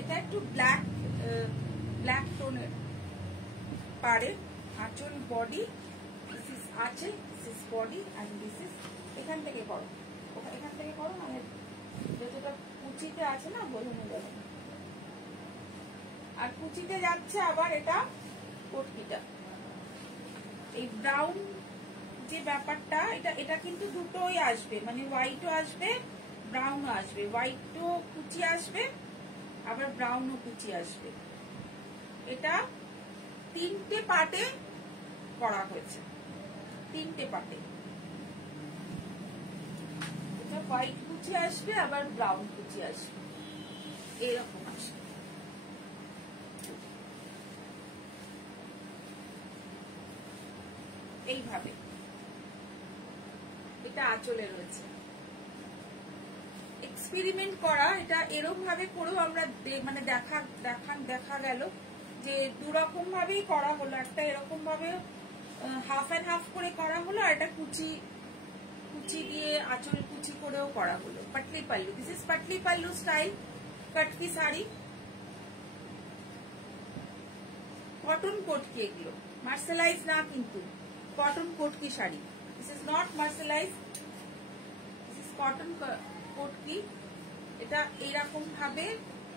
এটা একটু ব্ল্যাক টোনের পারে। আঁচল বডি, দিস ইজ আঁচল, this is body, and this is, এখান থেকে করো মানে যতটা কুচিতে আছে না বোঝানো যাবে না। আর কুচিতে যাচ্ছে আবার এটা কটকিটা। এই ব্রাউন যে ব্যাপারটা, এটা কিন্তু দুটোই আসবে, মানে হোয়াইটও আসবে ব্রাউনও আসবে, হোয়াইটও কুচি আসবে আবার ব্রাউনও কুচি আসবে। এটা 3টে পার্টে করা হয়েছে, 3টে পার্টে। এটা হোয়াইট কুচি আসবে আবার ব্রাউন কুচি আসবে, এরকম আসবে। এইভাবে এটা আঁচলে রয়েছে। এক্সপেরিমেন্ট করা, এটা এরকম ভাবে করেও আমরা মানে দেখা গেল যে দুরকম ভাবেই করা হলো। একটা এরকম ভাবে হাফ এন্ড হাফ করে করা হলো, আর এটা কুচি দিয়ে আঁচল কুচি করেও করা হলো। পাটলি পাল্লু, দিস ইজ পাটলি পাল্লু স্টাইল কটকি শাড়ি, কটন কোটকি, এগুলো মার্সেলাইজ না কিন্তু কটন কোটকি sari. This is not mercerise, this is cotton কোটকি। এটা এইরকম ভাবে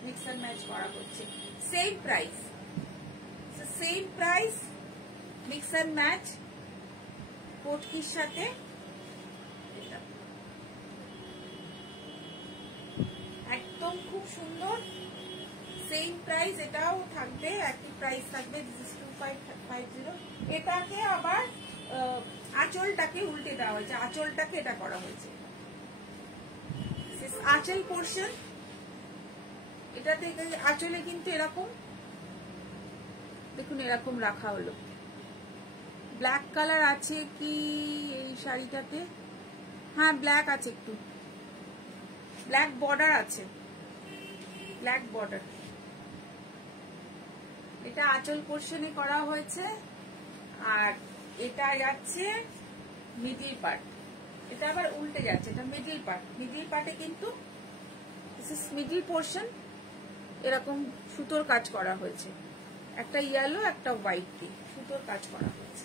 মিক্স এন্ড ম্যাচ করা হচ্ছে। Same price, same price, mix and match কোটকির সাথে একদম খুব সুন্দর। সেম প্রাইস, এটাও থাকবে, একই প্রাইস থাকবে। This is 2550। এটাকে আবার আঁচলটাকে উল্টে দেওয়া হয়েছে, আঁচলটাকে এটা করা হয়েছে। আঁচল পোর্শন, এটাতে আঁচলে কিন্তু এরকম দেখুন এরকম রাখা হলো। ব্ল্যাক কালার আছে কি এই শাড়িটাতে? হ্যাঁ ব্ল্যাক আছে, একটু ব্ল্যাক বর্ডার আছে, ব্ল্যাক বর্ডার। এটা আঁচল পোর্শনে করা হয়েছে, আর এটা যাচ্ছে মিডল পার্ট। এটা আবার উল্টে যাচ্ছে, এটা মিডল পার্ট। মিডল পার্টে কিন্তু মিডল পোর্শন এরকম সুতোর কাজ করা হয়েছে, একটা ইয়েলো একটা হোয়াইট দিয়ে সুতোর কাজ করা হয়েছে।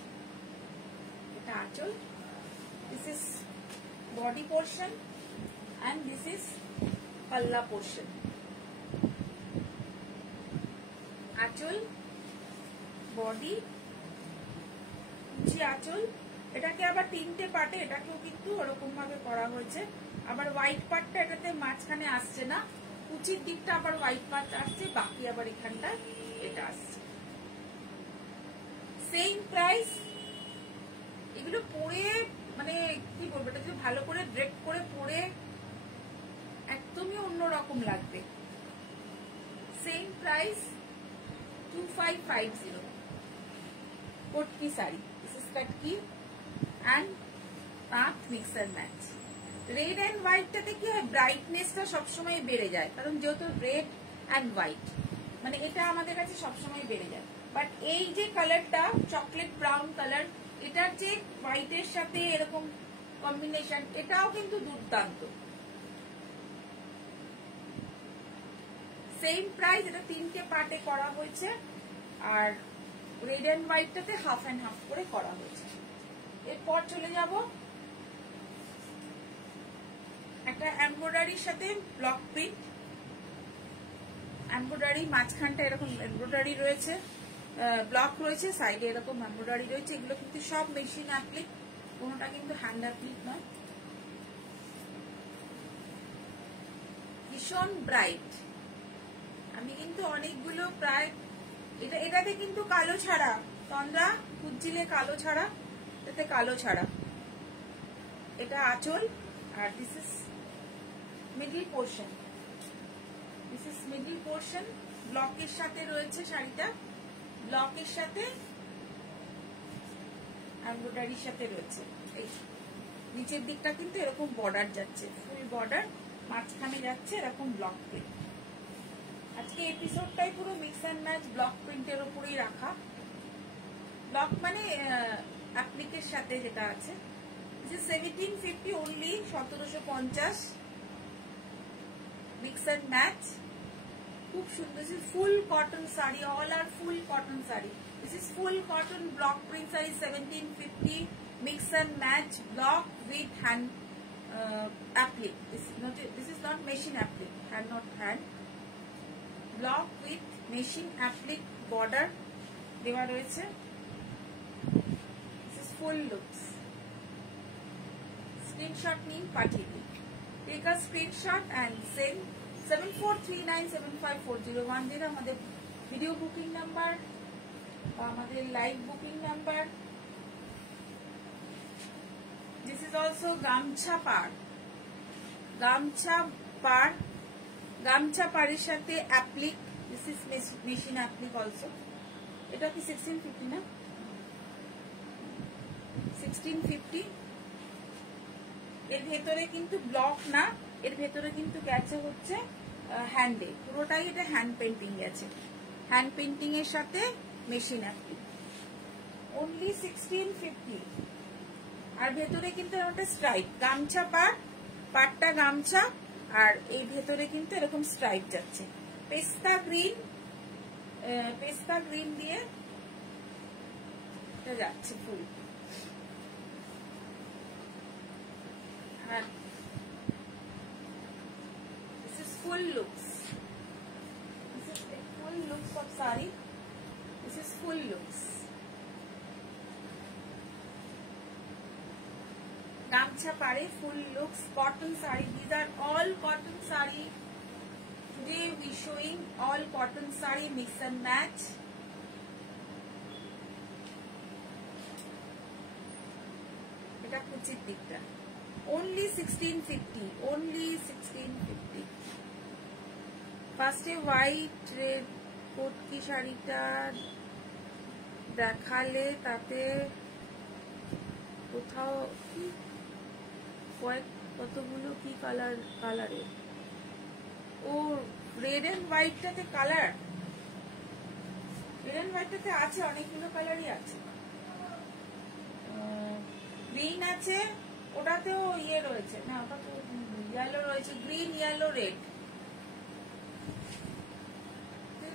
এটা আঁচল, this is body portion and this is palla portion. আঁচল, বডি, কুচি আঁচল। এটাকে আবার তিনটে পার্টে, এটাকেও কিন্তু ওরকম ভাবে করা হয়েছে। আবার হোয়াইট পার্টটা এটাতে মাঝখানে আসছে না, কুচির দিকটা আবার হোয়াইট পার্ট আসছে, বাকি আবার এখানটা এটা আসছে। Same price. এগুলো পরে মানে কি বলবো, এটা যদি ভালো করে ড্রেপ করে পরে একদমই অন্যরকম লাগবে। সেম প্রাইস 2550 কোটকি শাড়ি। দিস ইজ কটকি এন্ড পাঁচ mix and match. Red and হোয়াইটটাতে কি হয়, ব্রাইটনেসটা সবসময় বেড়ে যায়, কারণ যেহেতু রেড এন্ড হোয়াইট মানে এটা আমাদের কাছে সবসময় বেড়ে যায়। বাট এই যে কালারটা চকলেট ব্রাউন কালার, এটার যে হোয়াইটের সাথে এরকম কম্বিনেশন, এটাও কিন্তু দুর্দান্ত। সেম প্রাইস, এটা তিনটে পার্টে করা হয়েছে, আর রেড এন্ড হোয়াইটটাতে হাফ এন্ড হাফ করে করা হয়েছে। এরপর চলে যাব একটা এমব্রয়ডারির সাথে ব্লক প্রিন্ট। এমব্রয়ডারি মাঝখানটা এরকম এমব্রয়ডারি রয়েছে, ব্লক রয়েছে, সাইডে এরকম এমব্রয়ডারি রয়েছে। এগুলো কিন্তু সব মেশিন অ্যাপ্লিক, কোনোটা কিন্তু হ্যান্ড অ্যাপ্লিক নয়। ভীষণ ব্রাইট। আমি কিন্তু অনেকগুলো প্রায় এটাতে কিন্তু কালো ছাড়া, তন্দ্রা কুচিলে কালো ছাড়া, এটাতে কালো ছাড়া। এটা আঁচল, আর this is middle portion. This is middle portion. ব্লকের সাথে রয়েছে শাড়িটা, ব্লকের সাথে এমব্রয়ডারির সাথে রয়েছে। এই নিচের দিকটা কিন্তু এরকম বর্ডার যাচ্ছে, ফুল বর্ডার, মাঝখানে যাচ্ছে এরকম ব্লক প্রিন্ট। আজকে এপিসোডটাই পুরো মিক্স এন্ড ম্যাচ ব্লক প্রিন্টের উপরেই রাখা। ব্লক মানে অ্যাপ্লিকের সাথে যেটা আছে। 1750 only, 1750 মিক্স এন্ড ম্যাচ। খুব সুন্দর। This is full cotton sari, all are full cotton sari. This is full cotton block print sari, 1750 mix and match block with hand applique. This is not machine applic, hand not hand. Block with machine applique border দেওয়া রয়েছে। This is full looks. Screenshot নিন, পাঠিয়ে দিন। Take a screenshot and send 7439754010 আমাদের video booking number বা আমাদের live booking number. This is also গামছা পাড়, গামছা পাড়, গামছা পাড়ের সাথে applique. This is machine applique also. এটা কি 1650 না? 1650। এর ভেতরে কিন্তু ব্লক না, এর ভেতরে কিন্তু গেছে হচ্ছে হ্যান্ডে, পুরোটাই এটা হ্যান্ড পেন্টিং গেছে, হ্যান্ড পেন্টিং এর সাথে মেশিন অ্যাপ্লিক, অনলি 1650। আর ভেতরে কিন্তু একটা স্ট্রাইপ, গামছা পাটটা গামছা, আর এই ভেতরে কিন্তু এরকম স্ট্রাইপ যাচ্ছে, পেস্তা গ্রিন দিয়ে এটা যাচ্ছে ফুল। And this is full looks. This is a full looks of sari. This is full looks. Gamcha pare full looks, cotton sari. These are all cotton sari. Today we showing all cotton sari mix and match. এটা কুচির দিকটা only 1650, only 1650। ফার্স্টে white red কোটকি শাড়িটা দেখালে তাতে কোথাও কতগুলো কি কালারের, ও রেড এন্ড হোয়াইটটাতে কালার, রেড এন্ড হোয়াইটটাতে আছে অনেকগুলো কালারই আছে, গ্রিন আছে, ওটাতেও ইয়ে রয়েছে না, ওটা তো ইয়েলো রয়েছে, গ্রিন ইয়েলো রেড।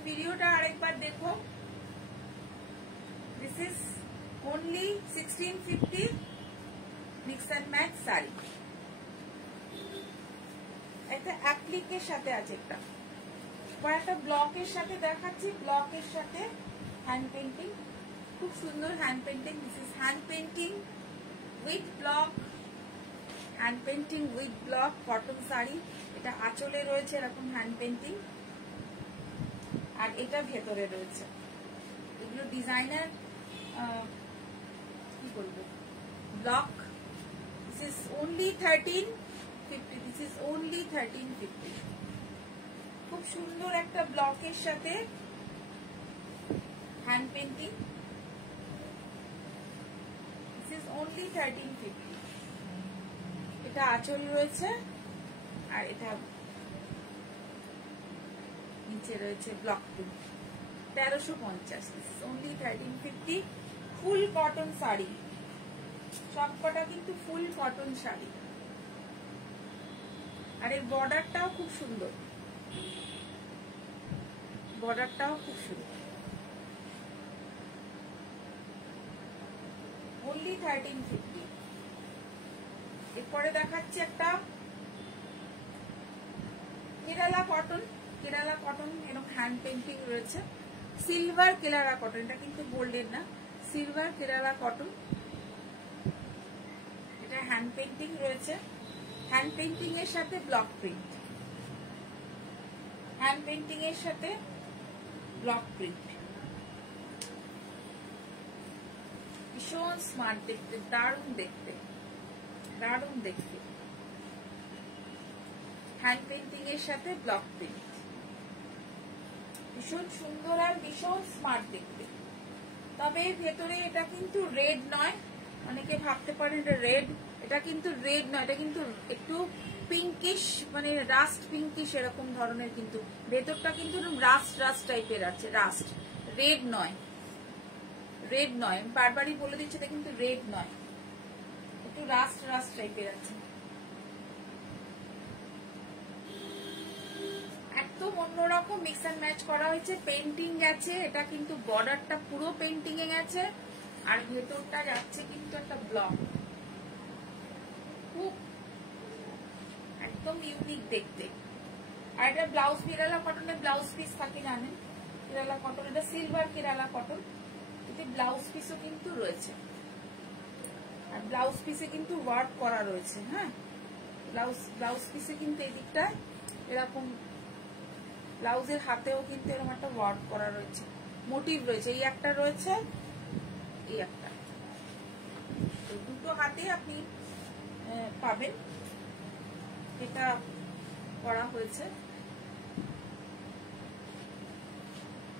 ভিডিওটা আরেকবার দেখো। This is only 1650 mix and match sari. একটা অ্যাপ্লিকের সাথে আছে, একটা কয়েকটা ব্লকের সাথে দেখাচ্ছি, ব্লকের সাথে হ্যান্ড পেন্টিং, খুব সুন্দর hand painting. This is hand painting with block, hand painting with block cotton sari. এটা আঁচলে রয়েছে এরকম হ্যান্ড পেন্টিং, আর এটা ভেতরে রয়েছে। এগুলো ডিজাইনার কি বলবো block. This is only 1350, this is only 1350। খুব সুন্দর একটা ব্লকের সাথে hand painting, this is only 1350। এটা আঁচল রয়েছে, আর এটা নিচে রয়েছে block print, 1350। This is only 1350। Full cotton sari, সবকটা কিন্তু ফুল কটন শাড়ি, আর এর বর্ডারটাও খুব সুন্দর, বর্ডারটাও খুব সুন্দর। অনলি 1350। এরপরে দেখাচ্ছি একটা কেরালা কটন, কেরালা কটন এরকম হ্যান্ড পেন্টিং রয়েছে, সিলভার কেরালা কটন, এটা কিন্তু গোল্ডেন না, সিলভার কেরালা কটন। এটা হ্যান্ড পেন্টিং রয়েছে, হ্যান্ড পেন্টিং এর সাথে ব্লক প্রিন্ট, হ্যান্ড পেন্টিং এর সাথে ব্লক প্রিন্ট। ভীষণ স্মার্ট দেখতে, দারুণ দেখতে, দারুণ দেখতে। হ্যান্ড পেন্টিং এর সাথে ব্লক প্রিন্ট, ভীষণ সুন্দর আর ভীষণ স্মার্ট দেখতে। তবে ভেতরে এটা কিন্তু রেড নয়, অনেকে ভাবতে পারেন এটা রেড, এটা কিন্তু রেড নয়, এটা কিন্তু একটু পিঙ্কিশ, মানে রাস্ট পিঙ্কিশ এরকম ধরনের, কিন্তু ভেতরটা কিন্তু রাস্ট টাইপের আছে, রাস্ট, রেড নয়, রেড নয়, বারবারই বলে দিচ্ছে এটা কিন্তু রেড নয়, একটু রাস্ট টাইপের আছে। একদম অন্যরকম মিক্স অ্যান্ড ম্যাচ করা হয়েছে, পেন্টিং গেছে, এটা কিন্তু বর্ডারটা পুরো পেন্টিং এ গেছে, আর ভেতরটা যাচ্ছে কিন্তু একটা ব্লক, খুব একদম ইউনিক দেখতে। আর এটা ব্লাউজ, কেরালা কটনের ব্লাউজ পিস থাকে জানেন, কেরালা কটন, এটা সিলভার কেরালা কটন, এতে ব্লাউজ পিসও কিন্তু রয়েছে, আর ব্লাউজ পিসে কিন্তু ওয়ার্ক করা রয়েছে। হ্যাঁ, ব্লাউজ পিসে কিন্তু এই দিকটা এরকম, ব্লাউজের হাতেও কিন্তু এরকম একটা ওয়ার্ক করা রয়েছে, মোটিভ রয়েছে, এই একটা রয়েছে, এই একটা, তো দুটো হাতে আপনি পাবেন, এটা করা হয়েছে।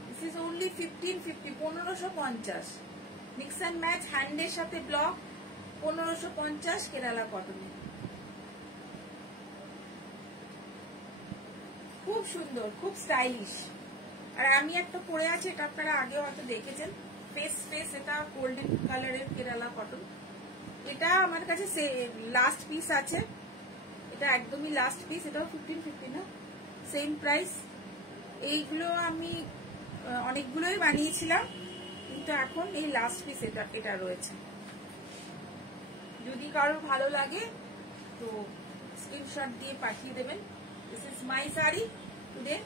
This is only 1550, 1550। Mix and match, হ্যান্ডের সাথে ব্লক, 1550 কেরালা কটনে। খুব সুন্দর, খুব স্টাইলিশ। আর আমি একটা পরে আছি, এটা আপনারা আগে হয়তো দেখেছেন, ফেস ফেস, এটা গোল্ডেন কালারের কেরালা কটন। এটা আমার কাছে লাস্ট পিস আছে, এটা একদমই লাস্ট পিস। এটাও 1550 না, সেম প্রাইস। এইগুলো আমি অনেকগুলোই বানিয়েছিলাম, কিন্তু এখন এই লাস্ট পিস এটা রয়েছে। যদি কারো ভালো লাগে তো স্ক্রিনশট দিয়ে পাঠিয়ে দেবেন। This is my sari today.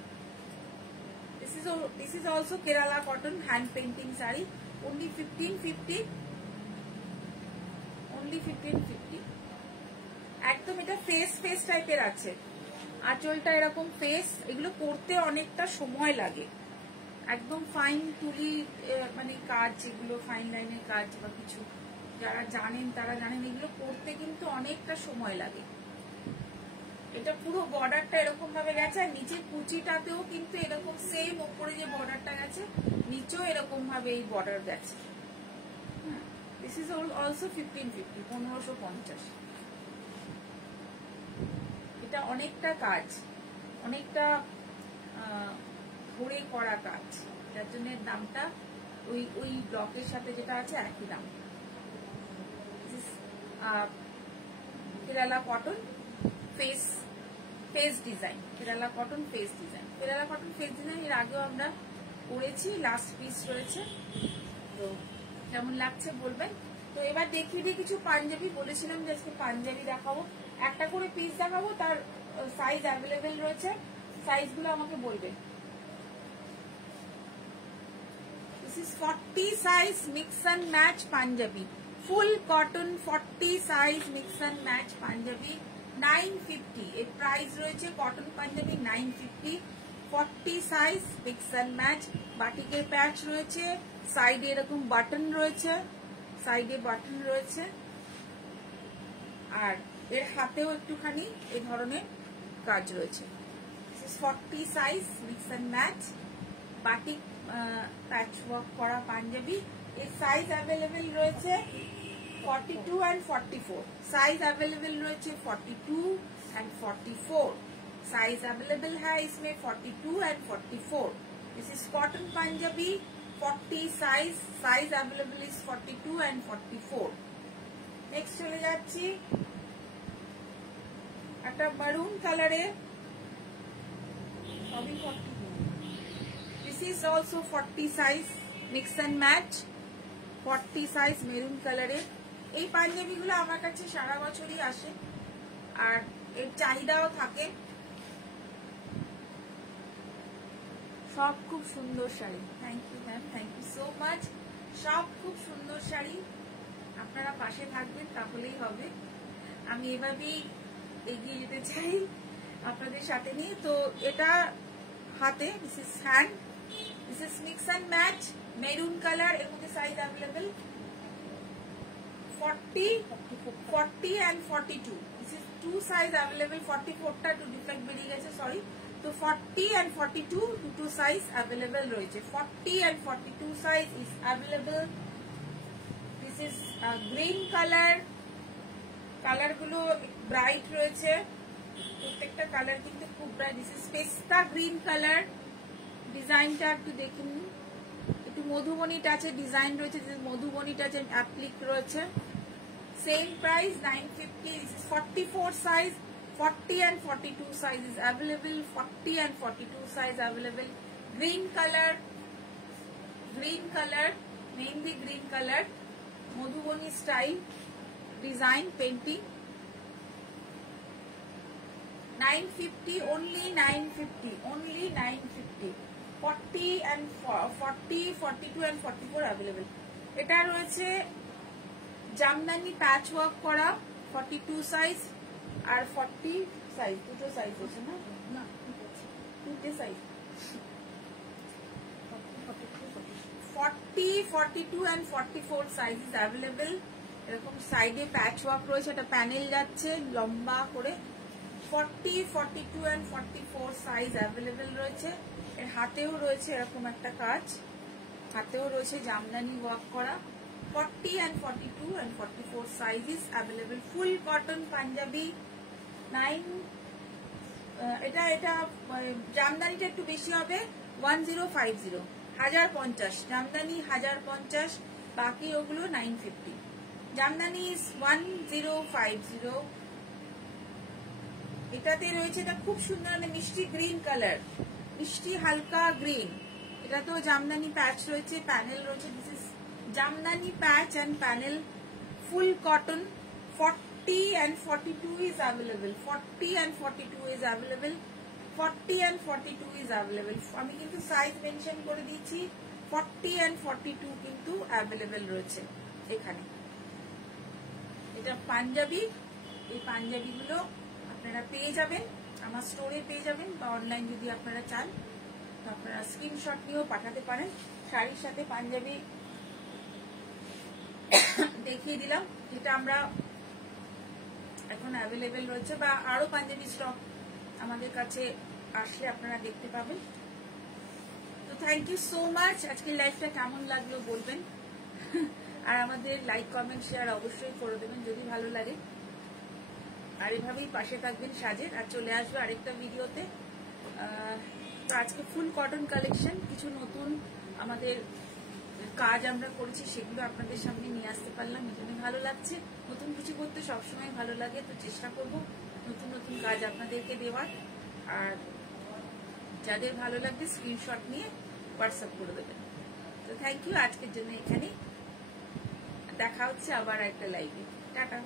This is also Kerala cotton hand painting saree. Only 1550. Only 1550. একদম এটা ফেস ফেস টাইপের আছে, আঁচলটা এরকম ফেস। এগুলো করতে অনেকটা সময় লাগে, একদম ফাইন তুলি মানে কাজ, যেগুলো ফাইন লাইনের কাজ বা কিছু যারা জানেন তারা জানেন, এগুলো করতে কিন্তু অনেকটা সময় লাগে। এটা পুরো বর্ডারটা এরকম ভাবে গেছে, আর নিচের কুচিটাতেও কিন্তু এরকম সেম, ওপরে যে বর্ডারটা গেছে নিচেও এরকম ভাবে এই বর্ডার গেছে। This is also 1550, 1550। এটা অনেকটা কাজ, অনেকটা ধরে করা কাজ, যার জন্য দামটা ওই ব্লকের সাথে যেটা আছে একই দাম। Kerala cotton face design, Kerala cotton face design. Kerala cotton face design এর আগেও আমরা করেছি, লাস্ট পিস রয়েছে। তো কেমন লাগছে বলবেন। তো এবার দেখিয়ে দিই কিছু পাঞ্জাবি। বলেছিলাম যে আজকে পাঞ্জাবি দেখাবো, একটা করে পিস দেখাবো, তার সাইজ অ্যাভেলেবেল রয়েছে, সাইজগুলো আমাকে বলবেন। This is 40 size mix and match panjabi, full cotton 40 size mix and match panjabi, 950 এর প্রাইস রয়েছে। Cotton panjabi 950, 40 size mix and match. বাটিকের প্যাচ রয়েছে, সাইডে এরকম বাটন রয়েছে, সাইডে বাটন রয়েছে, আর এর হাতেও একটুখানি এই ধরনের কাজ রয়েছে। 40 size mix and match batik patch work করা পাঞ্জাবি। এর সাইজ অ্যাভেলেবেল রয়েছে 42 and 44, साइज अवेलेबल रही 42 and 44, साइज अवेलेबल है इसमें 42 and 44। This is cotton Punjabi 40 size, size available is 42 and 44। Next चले যাচ্ছি একটা মারুন কালারের, সবই 42। This is also 40 size mix and match, 40 size maroon কালারের। এই পাঞ্জাবিগুলো আমার কাছে সারা বছরই আসে, আর এর চাহিদাও থাকে। সব খুব সুন্দর sari. Thank you ma'am, thank you so much. সব খুব সুন্দর শাড়ি, আপনারা পাশে থাকবেন তাহলেই হবে। আমি এভাবেই এগিয়ে যেতে চাই আপনাদের সাথে নিয়ে। তো এটা হাতে, this is hand, this is mix and match maroon colour. এর মধ্যে size available 40 and 42। This is two size available, 44 টা to defect বেরিয়ে গেছে, সরি। তো 40 and 42 দুটো সাইজ অ্যাভেলেবেল রয়েছে। 40 and 42 size is available. This is green colour, কালারগুলো bright রয়েছে, প্রত্যেকটা কালার কিন্তু খুব ব্রাইট। দিস ইজ পেস্তা গ্রিন কালার। ডিজাইনটা একটু দেখুন, একটু মধুবনী টাচের ডিজাইন রয়েছে, মধুবনী টাচের অ্যাপ্লিক রয়েছে। Same price 950। This is 44 size, 40 and 42 size is available, 40 and 42 size available। Green color, mainly green color, Madhubani style design painting। 950, only 950, only 950। 40 and 40, 42 and 44 available। এটা রয়েছে জামদানি প্যাচ work করা 42 size আর 40 size, দুটো size আছে না, না দুটো size 40, 42 and 44 size is available. এরকম সাইডে প্যাচ ওয়ার্ক রয়েছে, একটা প্যানেল যাচ্ছে লম্বা করে। 40, 42 and 44 সাইজ অ্যাভেলেবল রয়েছে। এর হাতেও রয়েছে এরকম একটা কাজ, হাতেও রয়েছে জামদানি ওয়ার্ক করা। 40 and 42 and 44 sizes available. Full cotton Punjabi 9 এটা জামদানিটা একটু বেশি হবে 1050 1050 জামদানি 1050 বাকি ওগুলো 950 জামদানি is 1050 এটাতে রয়েছে এটা খুব সুন্দর মানে মিষ্টি গ্রিন কালার মিষ্টি হালকা গ্রিন এটা তো জামদানি প্যাচ রয়েছে প্যানেল রয়েছে this is jamdani patch and panel full cotton 40 and 42 is available 40 and 42 is available 40 and 42 is available আমি কিন্তু সাইজ মেনশন করে দিয়েছি 40 and 42 কিন্তু available রয়েছে এখানে এটা পাঞ্জাবি এই পাঞ্জাবি গুলো আপনারা পেয়ে যাবেন আমার স্টোরে পেয়ে যাবেন বা অনলাইন যদি আপনারা চান তো আপনারা স্ক্রিনশট নিয়েও পাঠাতে পারেন শাড়ির সাথে পাঞ্জাবি দেখিয়ে দিলাম যেটা আমরা এখন অ্যাভেলেবেল রয়েছে বা আরো পাঞ্জাবি স্টক আমাদের কাছে আসলে আপনারা দেখতে পাবেন তো থ্যাংক ইউ সো মাচ আজকের লাইভটা কেমন লাগলো বলবেন আর আমাদের লাইক কমেন্ট শেয়ার অবশ্যই করে দেবেন যদি ভালো লাগে আর এভাবেই পাশে থাকবেন সাজের আর চলে আসবে আরেকটা ভিডিওতে তো আজকে ফুল কটন কালেকশন কিছু নতুন আমাদের কাজ আমরা করেছি সেগুলো আপনাদের সামনে নিয়ে আসতে পারলাম এজন্য ভালো লাগছে নতুন কিছু করতে সবসময় ভালো লাগে তো চেষ্টা করব নতুন নতুন কাজ আপনাদেরকে দেওয়ার আর যাদের ভালো লাগবে স্ক্রিনশট নিয়ে হোয়াটসঅ্যাপ করে দেবেন তো থ্যাংক ইউ আজকের জন্য এখানে দেখা হচ্ছে আবার একটা লাইভে টাটা